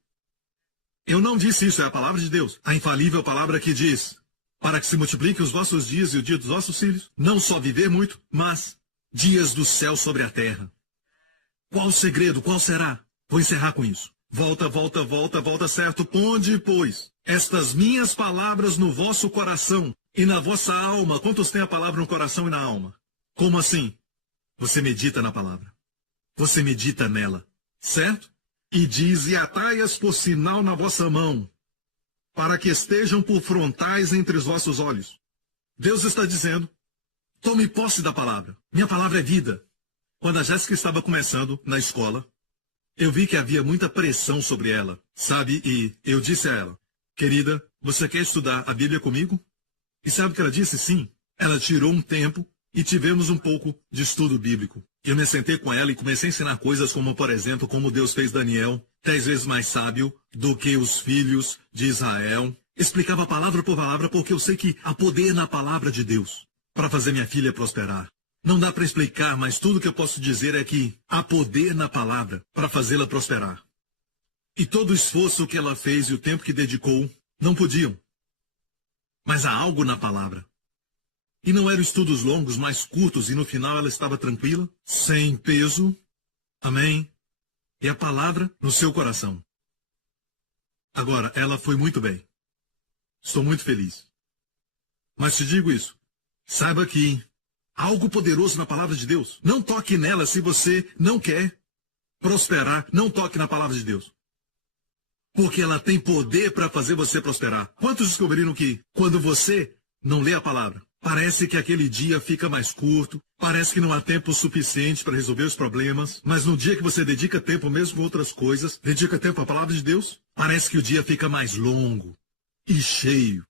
Eu não disse isso, é a palavra de Deus. A infalível palavra que diz, para que se multipliquem os vossos dias e o dia dos vossos filhos, não só viver muito, mas dias do céu sobre a terra. Qual o segredo? Qual será? Vou encerrar com isso. Volta, certo? Ponde, pois, estas minhas palavras no vosso coração e na vossa alma. Quantos têm a palavra no coração e na alma? Como assim? Você medita na palavra. Você medita nela, certo? E diz, e atai-as por sinal na vossa mão, para que estejam por frontais entre os vossos olhos. Deus está dizendo, tome posse da palavra. Minha palavra é vida. Quando a Jéssica estava começando na escola, eu vi que havia muita pressão sobre ela, sabe? E eu disse a ela, querida, você quer estudar a Bíblia comigo? E sabe o que ela disse? Sim. Ela tirou um tempo e tivemos um pouco de estudo bíblico. Eu me sentei com ela e comecei a ensinar coisas como, por exemplo, como Deus fez Daniel 10 vezes mais sábio do que os filhos de Israel. Explicava palavra por palavra porque eu sei que há poder na palavra de Deus para fazer minha filha prosperar. Não dá para explicar, mas tudo que eu posso dizer é que há poder na palavra para fazê-la prosperar. E todo o esforço que ela fez e o tempo que dedicou não podiam. Mas há algo na palavra. E não eram estudos longos, mais curtos, e no final ela estava tranquila, sem peso. Amém? E a palavra no seu coração. Agora, ela foi muito bem. Estou muito feliz. Mas te digo isso. Saiba que há algo poderoso na palavra de Deus. Não toque nela se você não quer prosperar. Não toque na palavra de Deus. Porque ela tem poder para fazer você prosperar. Quantos descobriram que quando você não lê a palavra, parece que aquele dia fica mais curto, parece que não há tempo suficiente para resolver os problemas, mas no dia que você dedica tempo mesmo com outras coisas, dedica tempo à palavra de Deus, parece que o dia fica mais longo e cheio,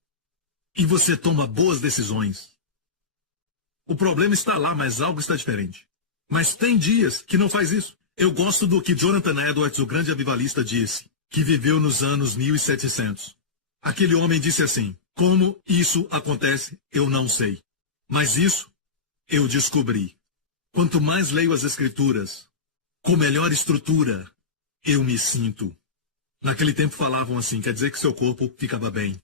e você toma boas decisões. O problema está lá, mas algo está diferente. Mas tem dias que não faz isso. Eu gosto do que Jonathan Edwards, o grande avivalista, disse, que viveu nos anos 1700. Aquele homem disse assim: como isso acontece, eu não sei. Mas isso eu descobri. Quanto mais leio as Escrituras, com melhor estrutura eu me sinto. Naquele tempo falavam assim, quer dizer que seu corpo ficava bem.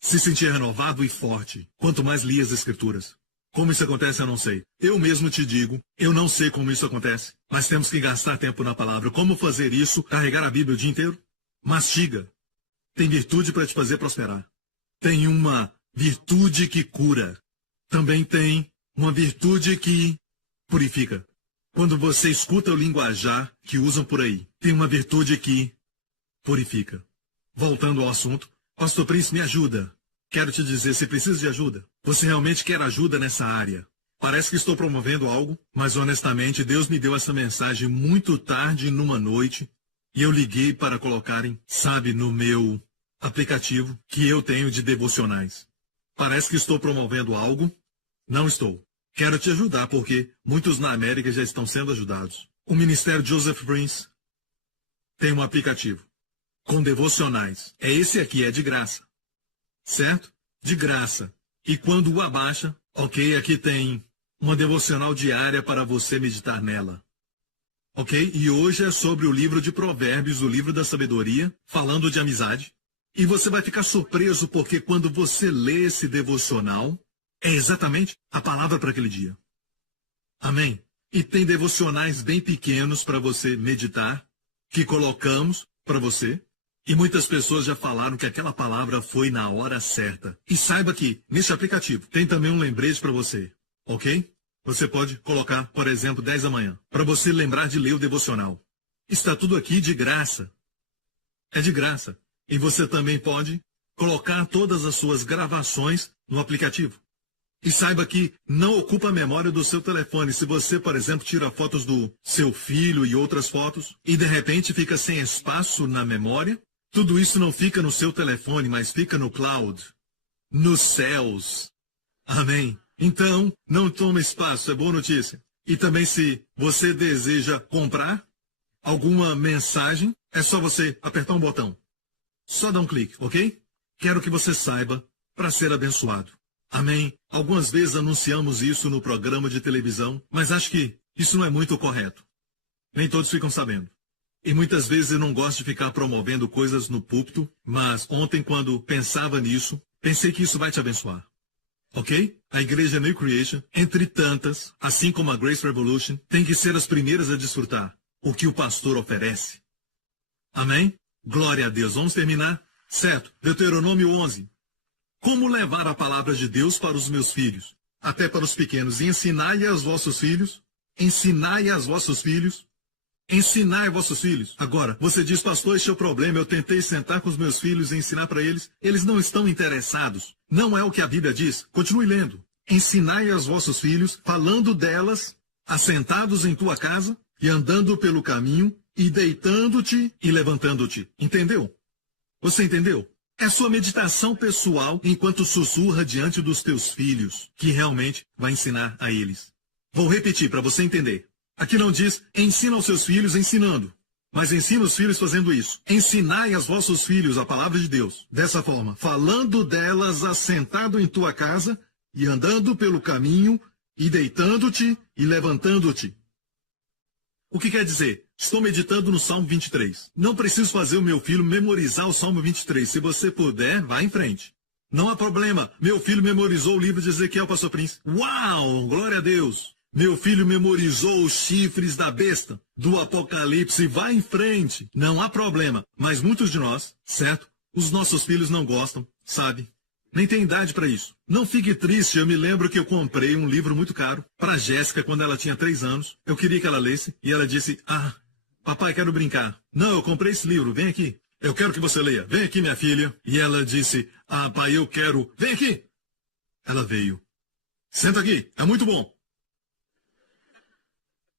Se sentia renovado e forte, quanto mais lia as Escrituras. Como isso acontece, eu não sei. Eu mesmo te digo, eu não sei como isso acontece. Mas temos que gastar tempo na palavra. Como fazer isso? Carregar a Bíblia o dia inteiro? Mastiga. Tem virtude para te fazer prosperar. Tem uma virtude que cura. Também tem uma virtude que purifica. Quando você escuta o linguajar que usam por aí, tem uma virtude que purifica. Voltando ao assunto, Pastor Prince, me ajuda. Quero te dizer, se precisa de ajuda, você realmente quer ajuda nessa área. Parece que estou promovendo algo, mas honestamente Deus me deu essa mensagem muito tarde numa noite e eu liguei para colocarem, sabe, no meu aplicativo que eu tenho de devocionais. Parece que estou promovendo algo. Não estou. Quero te ajudar porque muitos na América já estão sendo ajudados. O Ministério Joseph Prince tem um aplicativo com devocionais. É esse aqui, é de graça. Certo? De graça. E quando o abaixa, ok, aqui tem uma devocional diária para você meditar nela. Ok? E hoje é sobre o livro de Provérbios, o livro da sabedoria, falando de amizade. E você vai ficar surpreso porque quando você lê esse devocional, é exatamente a palavra para aquele dia. Amém? E tem devocionais bem pequenos para você meditar, que colocamos para você. E muitas pessoas já falaram que aquela palavra foi na hora certa. E saiba que, nesse aplicativo, tem também um lembrete para você. Ok? Você pode colocar, por exemplo, 10 da manhã, para você lembrar de ler o devocional. Está tudo aqui de graça. É de graça. E você também pode colocar todas as suas gravações no aplicativo. E saiba que não ocupa a memória do seu telefone. Se você, por exemplo, tira fotos do seu filho e outras fotos, e de repente fica sem espaço na memória, tudo isso não fica no seu telefone, mas fica no cloud, nos céus. Amém? Então, não toma espaço, é boa notícia. E também se você deseja comprar alguma mensagem, é só você apertar um botão. Só dá um clique, ok? Quero que você saiba para ser abençoado. Amém? Algumas vezes anunciamos isso no programa de televisão, mas acho que isso não é muito correto. Nem todos ficam sabendo. E muitas vezes eu não gosto de ficar promovendo coisas no púlpito, mas ontem, quando pensava nisso, pensei que isso vai te abençoar. Ok? A igreja New Creation, entre tantas, assim como a Grace Revolution, tem que ser as primeiras a desfrutar o que o pastor oferece. Amém? Glória a Deus. Vamos terminar? Certo. Deuteronômio 11. Como levar a palavra de Deus para os meus filhos, até para os pequenos? Ensinai aos vossos filhos. Ensinai aos vossos filhos. Ensinai vossos filhos. Agora, você diz, pastor, este é o problema. Eu tentei sentar com os meus filhos e ensinar para eles. Eles não estão interessados. Não é o que a Bíblia diz. Continue lendo. Ensinai aos vossos filhos, falando delas, assentados em tua casa e andando pelo caminho, e deitando-te e levantando-te. Entendeu? Você entendeu? É sua meditação pessoal enquanto sussurra diante dos teus filhos que realmente vai ensinar a eles. Vou repetir para você entender. Aqui não diz ensina aos seus filhos ensinando, mas ensina os filhos fazendo isso. Ensinai aos vossos filhos a palavra de Deus. Dessa forma, falando delas assentado em tua casa e andando pelo caminho e deitando-te e levantando-te. O que quer dizer? Estou meditando no Salmo 23. Não preciso fazer o meu filho memorizar o Salmo 23. Se você puder, vá em frente. Não há problema. Meu filho memorizou o livro de Ezequiel, pastor Prince. Uau! Glória a Deus! Meu filho memorizou os chifres da besta do Apocalipse. Vá em frente. Não há problema. Mas muitos de nós, certo? Os nossos filhos não gostam, sabe? Nem tem idade para isso. Não fique triste, eu me lembro que eu comprei um livro muito caro para Jéssica quando ela tinha 3 anos. Eu queria que ela lesse e ela disse, papai, quero brincar. Não, eu comprei esse livro, vem aqui. Eu quero que você leia. Vem aqui, minha filha. E ela disse, pai, eu quero. Vem aqui. Ela veio. Senta aqui, é muito bom.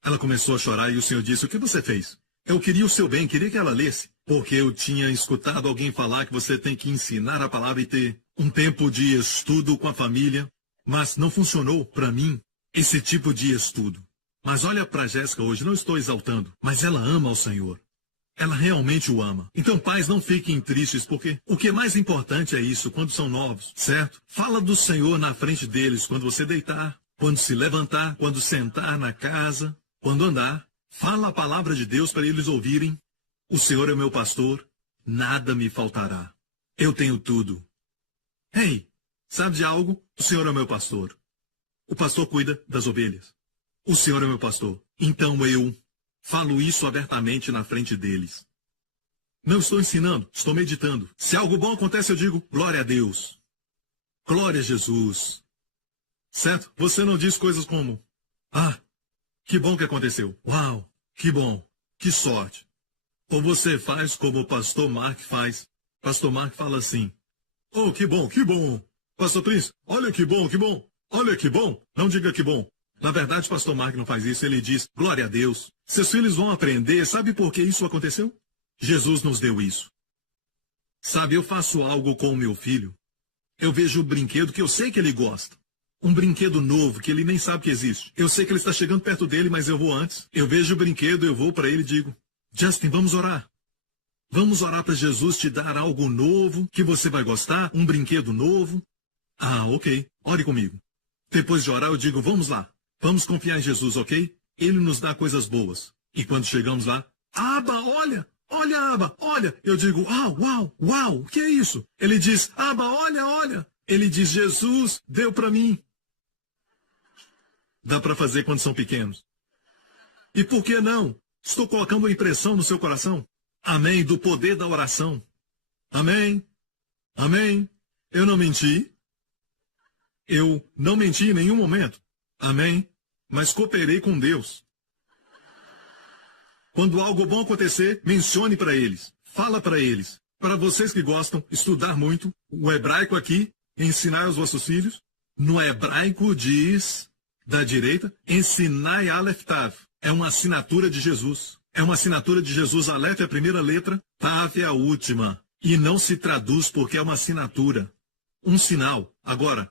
Ela começou a chorar e o Senhor disse, o que você fez? Eu queria o seu bem, queria que ela lesse. Porque eu tinha escutado alguém falar que você tem que ensinar a palavra e ter um tempo de estudo com a família. Mas não funcionou para mim esse tipo de estudo. Mas olha para Jéssica hoje, não estou exaltando, mas ela ama o Senhor. Ela realmente o ama. Então, pais, não fiquem tristes, porque o que é mais importante é isso, quando são novos, certo? Fala do Senhor na frente deles, quando você deitar, quando se levantar, quando sentar na casa, quando andar. Fala a palavra de Deus para eles ouvirem. O Senhor é meu pastor, nada me faltará. Eu tenho tudo. Ei, sabe de algo? O Senhor é meu pastor. O pastor cuida das ovelhas. O Senhor é meu pastor. Então eu falo isso abertamente na frente deles. Não estou ensinando, estou meditando. Se algo bom acontece, eu digo, glória a Deus. Glória a Jesus. Certo? Você não diz coisas como, que bom que aconteceu. Uau, que bom, que sorte. Ou você faz como o pastor Mark faz. Pastor Mark fala assim, oh, que bom, que bom. Pastor Prince, olha que bom, que bom. Olha que bom. Não diga que bom. Na verdade, o pastor Mark não faz isso, ele diz, glória a Deus. Seus filhos vão aprender, sabe por que isso aconteceu? Jesus nos deu isso. Sabe, eu faço algo com o meu filho. Eu vejo o brinquedo que eu sei que ele gosta. Um brinquedo novo que ele nem sabe que existe. Eu sei que ele está chegando perto dele, mas eu vou antes. Eu vejo o brinquedo, eu vou para ele e digo, Justin, vamos orar. Vamos orar para Jesus te dar algo novo, que você vai gostar, um brinquedo novo. Ok, ore comigo. Depois de orar, eu digo, vamos lá. Vamos confiar em Jesus, ok? Ele nos dá coisas boas. E quando chegamos lá, Aba, olha, Aba, olha. Eu digo, uau, o que é isso? Ele diz, Aba, olha. Ele diz, Jesus deu para mim. Dá para fazer quando são pequenos. E por que não? Estou colocando uma impressão no seu coração. Amém, do poder da oração. Amém. Eu não menti. Eu não menti em nenhum momento. Amém. Mas cooperei com Deus. Quando algo bom acontecer, mencione para eles. Fala para eles. Para vocês que gostam de estudar muito, o hebraico aqui, ensinar aos vossos filhos. No hebraico diz, da direita, ensinai Aleph Tav. É uma assinatura de Jesus. É uma assinatura de Jesus. Aleph é a primeira letra, Tav é a última. E não se traduz porque é uma assinatura. Um sinal. Agora,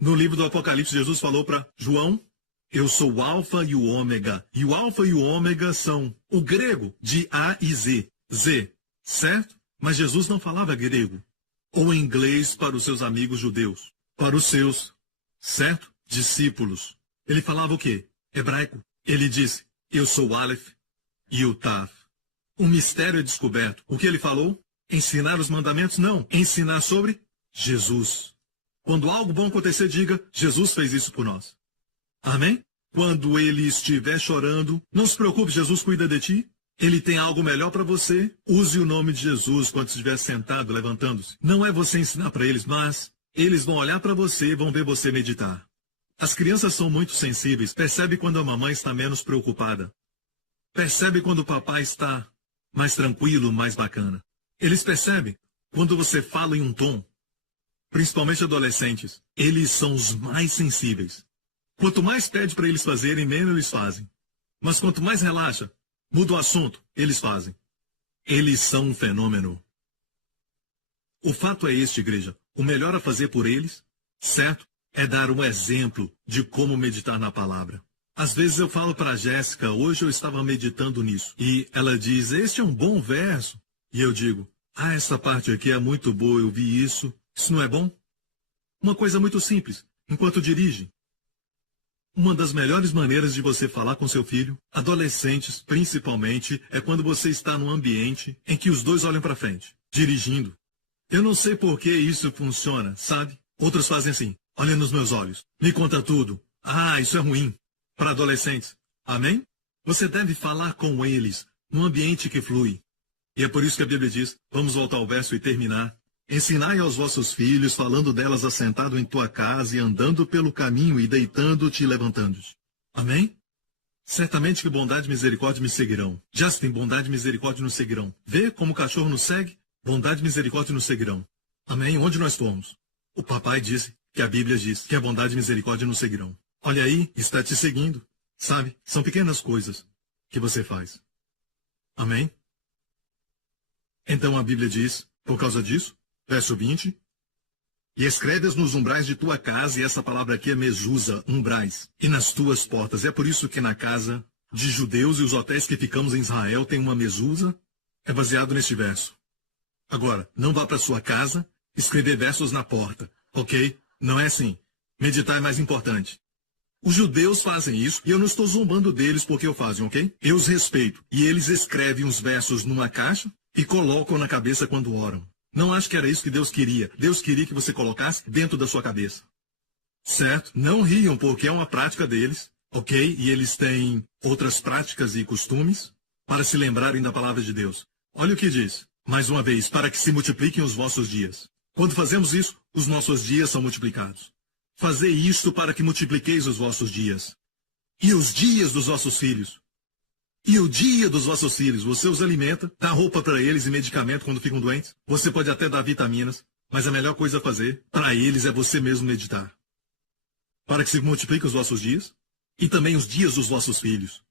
no livro do Apocalipse, Jesus falou para João, eu sou o alfa e o ômega. E o alfa e o ômega são o grego de A e Z. Z, certo? Mas Jesus não falava grego. Ou inglês para os seus amigos judeus. Para os seus, certo? Discípulos. Ele falava o quê? Hebraico. Ele disse, eu sou o Aleph e o Tav. Um mistério é descoberto. O que ele falou? Ensinar os mandamentos? Não. Ensinar sobre Jesus. Quando algo bom acontecer, diga, Jesus fez isso por nós. Amém? Quando ele estiver chorando, não se preocupe, Jesus cuida de ti. Ele tem algo melhor para você. Use o nome de Jesus quando estiver sentado, levantando-se. Não é você ensinar para eles, mas eles vão olhar para você e vão ver você meditar. As crianças são muito sensíveis. Percebe quando a mamãe está menos preocupada. Percebe quando o papai está mais tranquilo, mais bacana. Eles percebem quando você fala em um tom. Principalmente adolescentes. Eles são os mais sensíveis. Quanto mais pede para eles fazerem, menos eles fazem. Mas quanto mais relaxa, muda o assunto, eles fazem. Eles são um fenômeno. O fato é este, igreja. O melhor a fazer por eles, certo, é dar um exemplo de como meditar na palavra. Às vezes eu falo para a Jéssica, hoje eu estava meditando nisso, e ela diz, este é um bom verso. E eu digo, essa parte aqui é muito boa, eu vi isso. Isso não é bom? Uma coisa muito simples, enquanto dirige. Uma das melhores maneiras de você falar com seu filho, adolescentes principalmente, é quando você está num ambiente em que os dois olham para frente, dirigindo. Eu não sei por que isso funciona, sabe? Outros fazem assim, olha nos meus olhos, me conta tudo. Isso é ruim. Para adolescentes. Amém? Você deve falar com eles num ambiente que flui. E é por isso que a Bíblia diz, vamos voltar ao verso e terminar. Ensinai aos vossos filhos, falando delas assentado em tua casa e andando pelo caminho e deitando-te e levantando-te. Amém? Certamente que bondade e misericórdia me seguirão. Justin, bondade e misericórdia nos seguirão. Vê como o cachorro nos segue? Bondade e misericórdia nos seguirão. Amém? Onde nós formos? O papai disse que a Bíblia diz que a bondade e misericórdia nos seguirão. Olha aí, está te seguindo. Sabe? São pequenas coisas que você faz. Amém? Então a Bíblia diz, por causa disso, verso 20, e escreves nos umbrais de tua casa, e essa palavra aqui é mesusa, umbrais, e nas tuas portas. É por isso que na casa de judeus e os hotéis que ficamos em Israel tem uma mesusa, é baseado neste verso. Agora, não vá para sua casa escrever versos na porta, ok? Não é assim. Meditar é mais importante. Os judeus fazem isso, e eu não estou zombando deles porque o fazem, ok? Eu os respeito. E eles escrevem os versos numa caixa e colocam na cabeça quando oram. Não acho que era isso que Deus queria. Deus queria que você colocasse dentro da sua cabeça. Certo? Não riam, porque é uma prática deles, ok? E eles têm outras práticas e costumes para se lembrarem da palavra de Deus. Olha o que diz. Mais uma vez, para que se multipliquem os vossos dias. Quando fazemos isso, os nossos dias são multiplicados. Fazei isto para que multipliqueis os vossos dias. E os dias dos vossos filhos. E o dia dos vossos filhos, você os alimenta, dá roupa para eles e medicamento quando ficam doentes. Você pode até dar vitaminas, mas a melhor coisa a fazer para eles é você mesmo meditar. Para que se multipliquem os vossos dias e também os dias dos vossos filhos.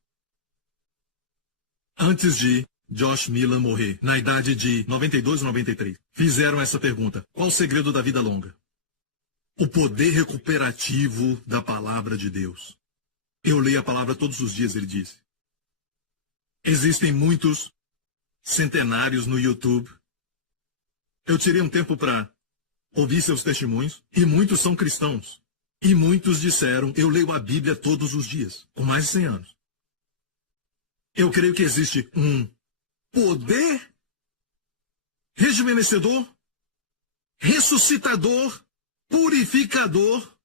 Antes de Josh Millan morrer, na idade de 92 ou 93, fizeram essa pergunta: qual o segredo da vida longa? O poder recuperativo da palavra de Deus. Eu leio a palavra todos os dias, ele disse. Existem muitos centenários no YouTube. Eu tirei um tempo para ouvir seus testemunhos, e muitos são cristãos. E muitos disseram, eu leio a Bíblia todos os dias, com mais de 100 anos. Eu creio que existe um poder rejuvenescedor, ressuscitador, purificador,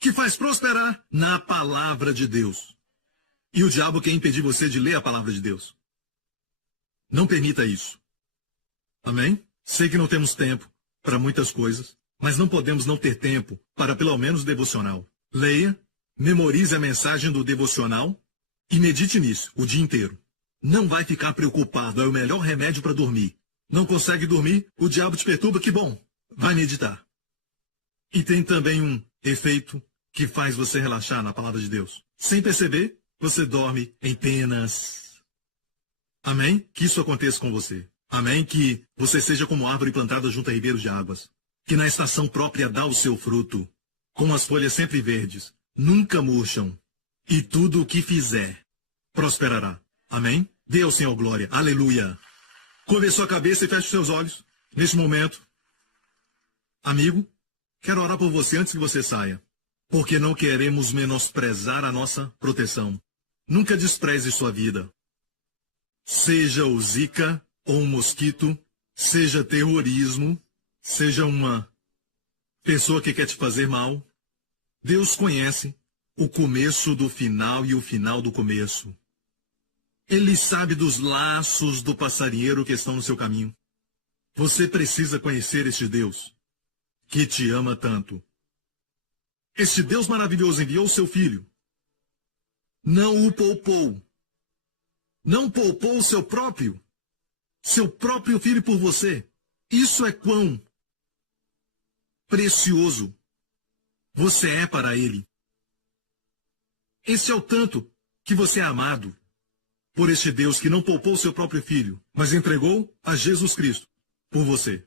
que faz prosperar na palavra de Deus. E o diabo quer impedir você de ler a palavra de Deus. Não permita isso. Amém? Sei que não temos tempo para muitas coisas, mas não podemos não ter tempo para pelo menos devocional. Leia, memorize a mensagem do devocional e medite nisso o dia inteiro. Não vai ficar preocupado, é o melhor remédio para dormir. Não consegue dormir, o diabo te perturba, que bom, vai meditar. E tem também um efeito que faz você relaxar na palavra de Deus. Sem perceber, você dorme em penas. Amém? Que isso aconteça com você. Amém? Que você seja como árvore plantada junto a ribeiros de águas, que na estação própria dá o seu fruto, com as folhas sempre verdes, nunca murcham, e tudo o que fizer prosperará. Amém? Dê ao Senhor glória. Aleluia. Curve sua cabeça e feche os seus olhos. Neste momento, amigo, quero orar por você antes que você saia, porque não queremos menosprezar a nossa proteção. Nunca despreze sua vida. Seja o Zika ou um mosquito, seja terrorismo, seja uma pessoa que quer te fazer mal. Deus conhece o começo do final e o final do começo. Ele sabe dos laços do passarinheiro que estão no seu caminho. Você precisa conhecer este Deus que te ama tanto. Este Deus maravilhoso enviou seu filho. Não o poupou. Não poupou o seu próprio filho por você. Isso é quão precioso você é para ele. Esse é o tanto que você é amado por este Deus que não poupou seu próprio filho, mas entregou a Jesus Cristo por você.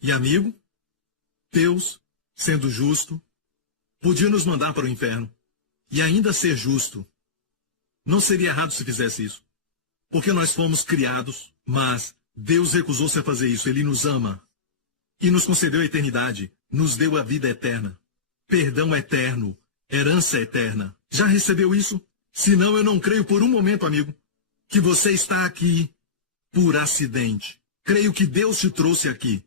E amigo, Deus, sendo justo, podia nos mandar para o inferno e ainda ser justo. Não seria errado se fizesse isso, porque nós fomos criados, mas Deus recusou-se a fazer isso. Ele nos ama e nos concedeu a eternidade, nos deu a vida eterna, perdão eterno, herança eterna. Já recebeu isso? Senão eu não creio por um momento, amigo, que você está aqui por acidente. Creio que Deus te trouxe aqui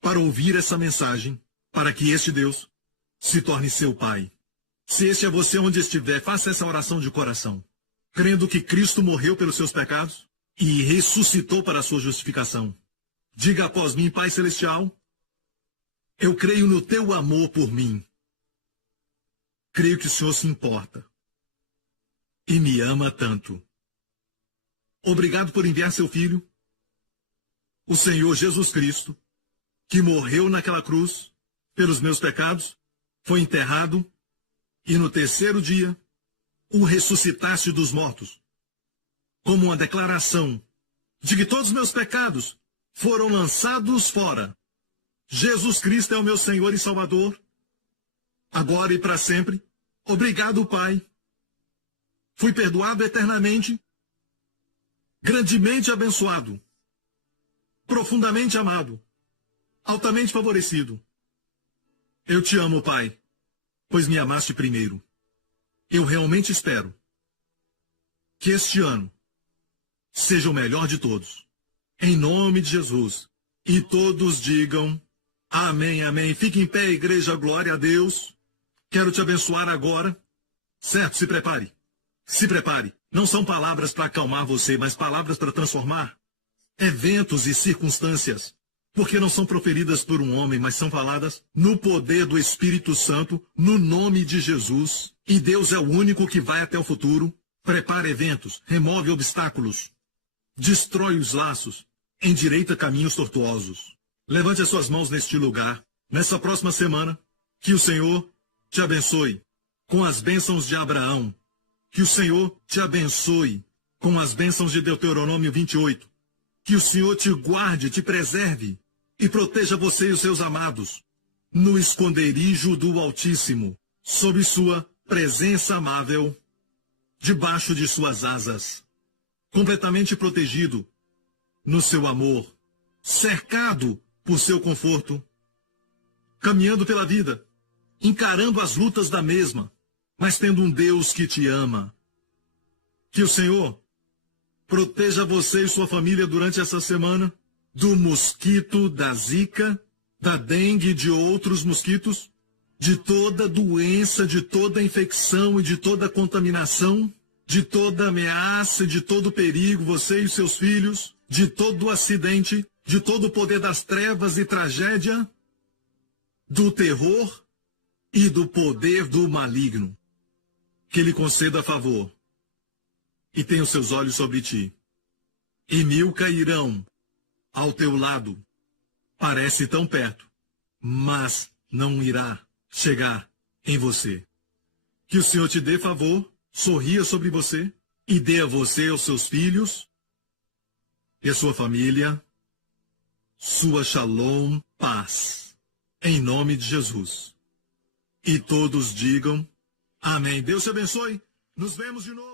para ouvir essa mensagem, para que este Deus se torne seu Pai. Se este é você onde estiver, faça essa oração de coração, crendo que Cristo morreu pelos seus pecados e ressuscitou para a sua justificação. Diga após mim: Pai Celestial, eu creio no teu amor por mim. Creio que o Senhor se importa e me ama tanto. Obrigado por enviar seu Filho, o Senhor Jesus Cristo, que morreu naquela cruz pelos meus pecados, foi enterrado e no terceiro dia o ressuscitaste dos mortos, como uma declaração de que todos os meus pecados foram lançados fora. Jesus Cristo é o meu Senhor e Salvador, agora e para sempre. Obrigado, Pai. Fui perdoado eternamente, grandemente abençoado, profundamente amado, altamente favorecido. Eu te amo, Pai, pois me amaste primeiro. Eu realmente espero que este ano seja o melhor de todos. Em nome de Jesus. E todos digam amém, amém. Fique em pé, igreja, glória a Deus. Quero te abençoar agora. Certo, se prepare. Se prepare. Não são palavras para acalmar você, mas palavras para transformar eventos e circunstâncias. Porque não são proferidas por um homem, mas são faladas no poder do Espírito Santo, no nome de Jesus. E Deus é o único que vai até o futuro, prepara eventos, remove obstáculos, destrói os laços, endireita caminhos tortuosos. Levante as suas mãos neste lugar, nessa próxima semana. Que o Senhor te abençoe com as bênçãos de Abraão. Que o Senhor te abençoe com as bênçãos de Deuteronômio 28. Que o Senhor te guarde, te preserve e proteja você e os seus amados no esconderijo do Altíssimo, sob sua presença amável, debaixo de suas asas, completamente protegido no seu amor, cercado por seu conforto, caminhando pela vida, encarando as lutas da mesma, mas tendo um Deus que te ama. Que o Senhor proteja você e sua família durante essa semana do mosquito, da zika, da dengue e de outros mosquitos, de toda doença, de toda infecção e de toda contaminação, de toda ameaça, de todo perigo, você e seus filhos, de todo acidente, de todo o poder das trevas e tragédia, do terror e do poder do maligno. Que Ele conceda favor e tenha os seus olhos sobre ti. E 1000 cairão ao teu lado. Parece tão perto, mas não irá chegar em você. Que o Senhor te dê favor, sorria sobre você e dê a você, aos seus filhos e a sua família, sua shalom, paz. Em nome de Jesus. E todos digam amém. Deus te abençoe. Nos vemos de novo.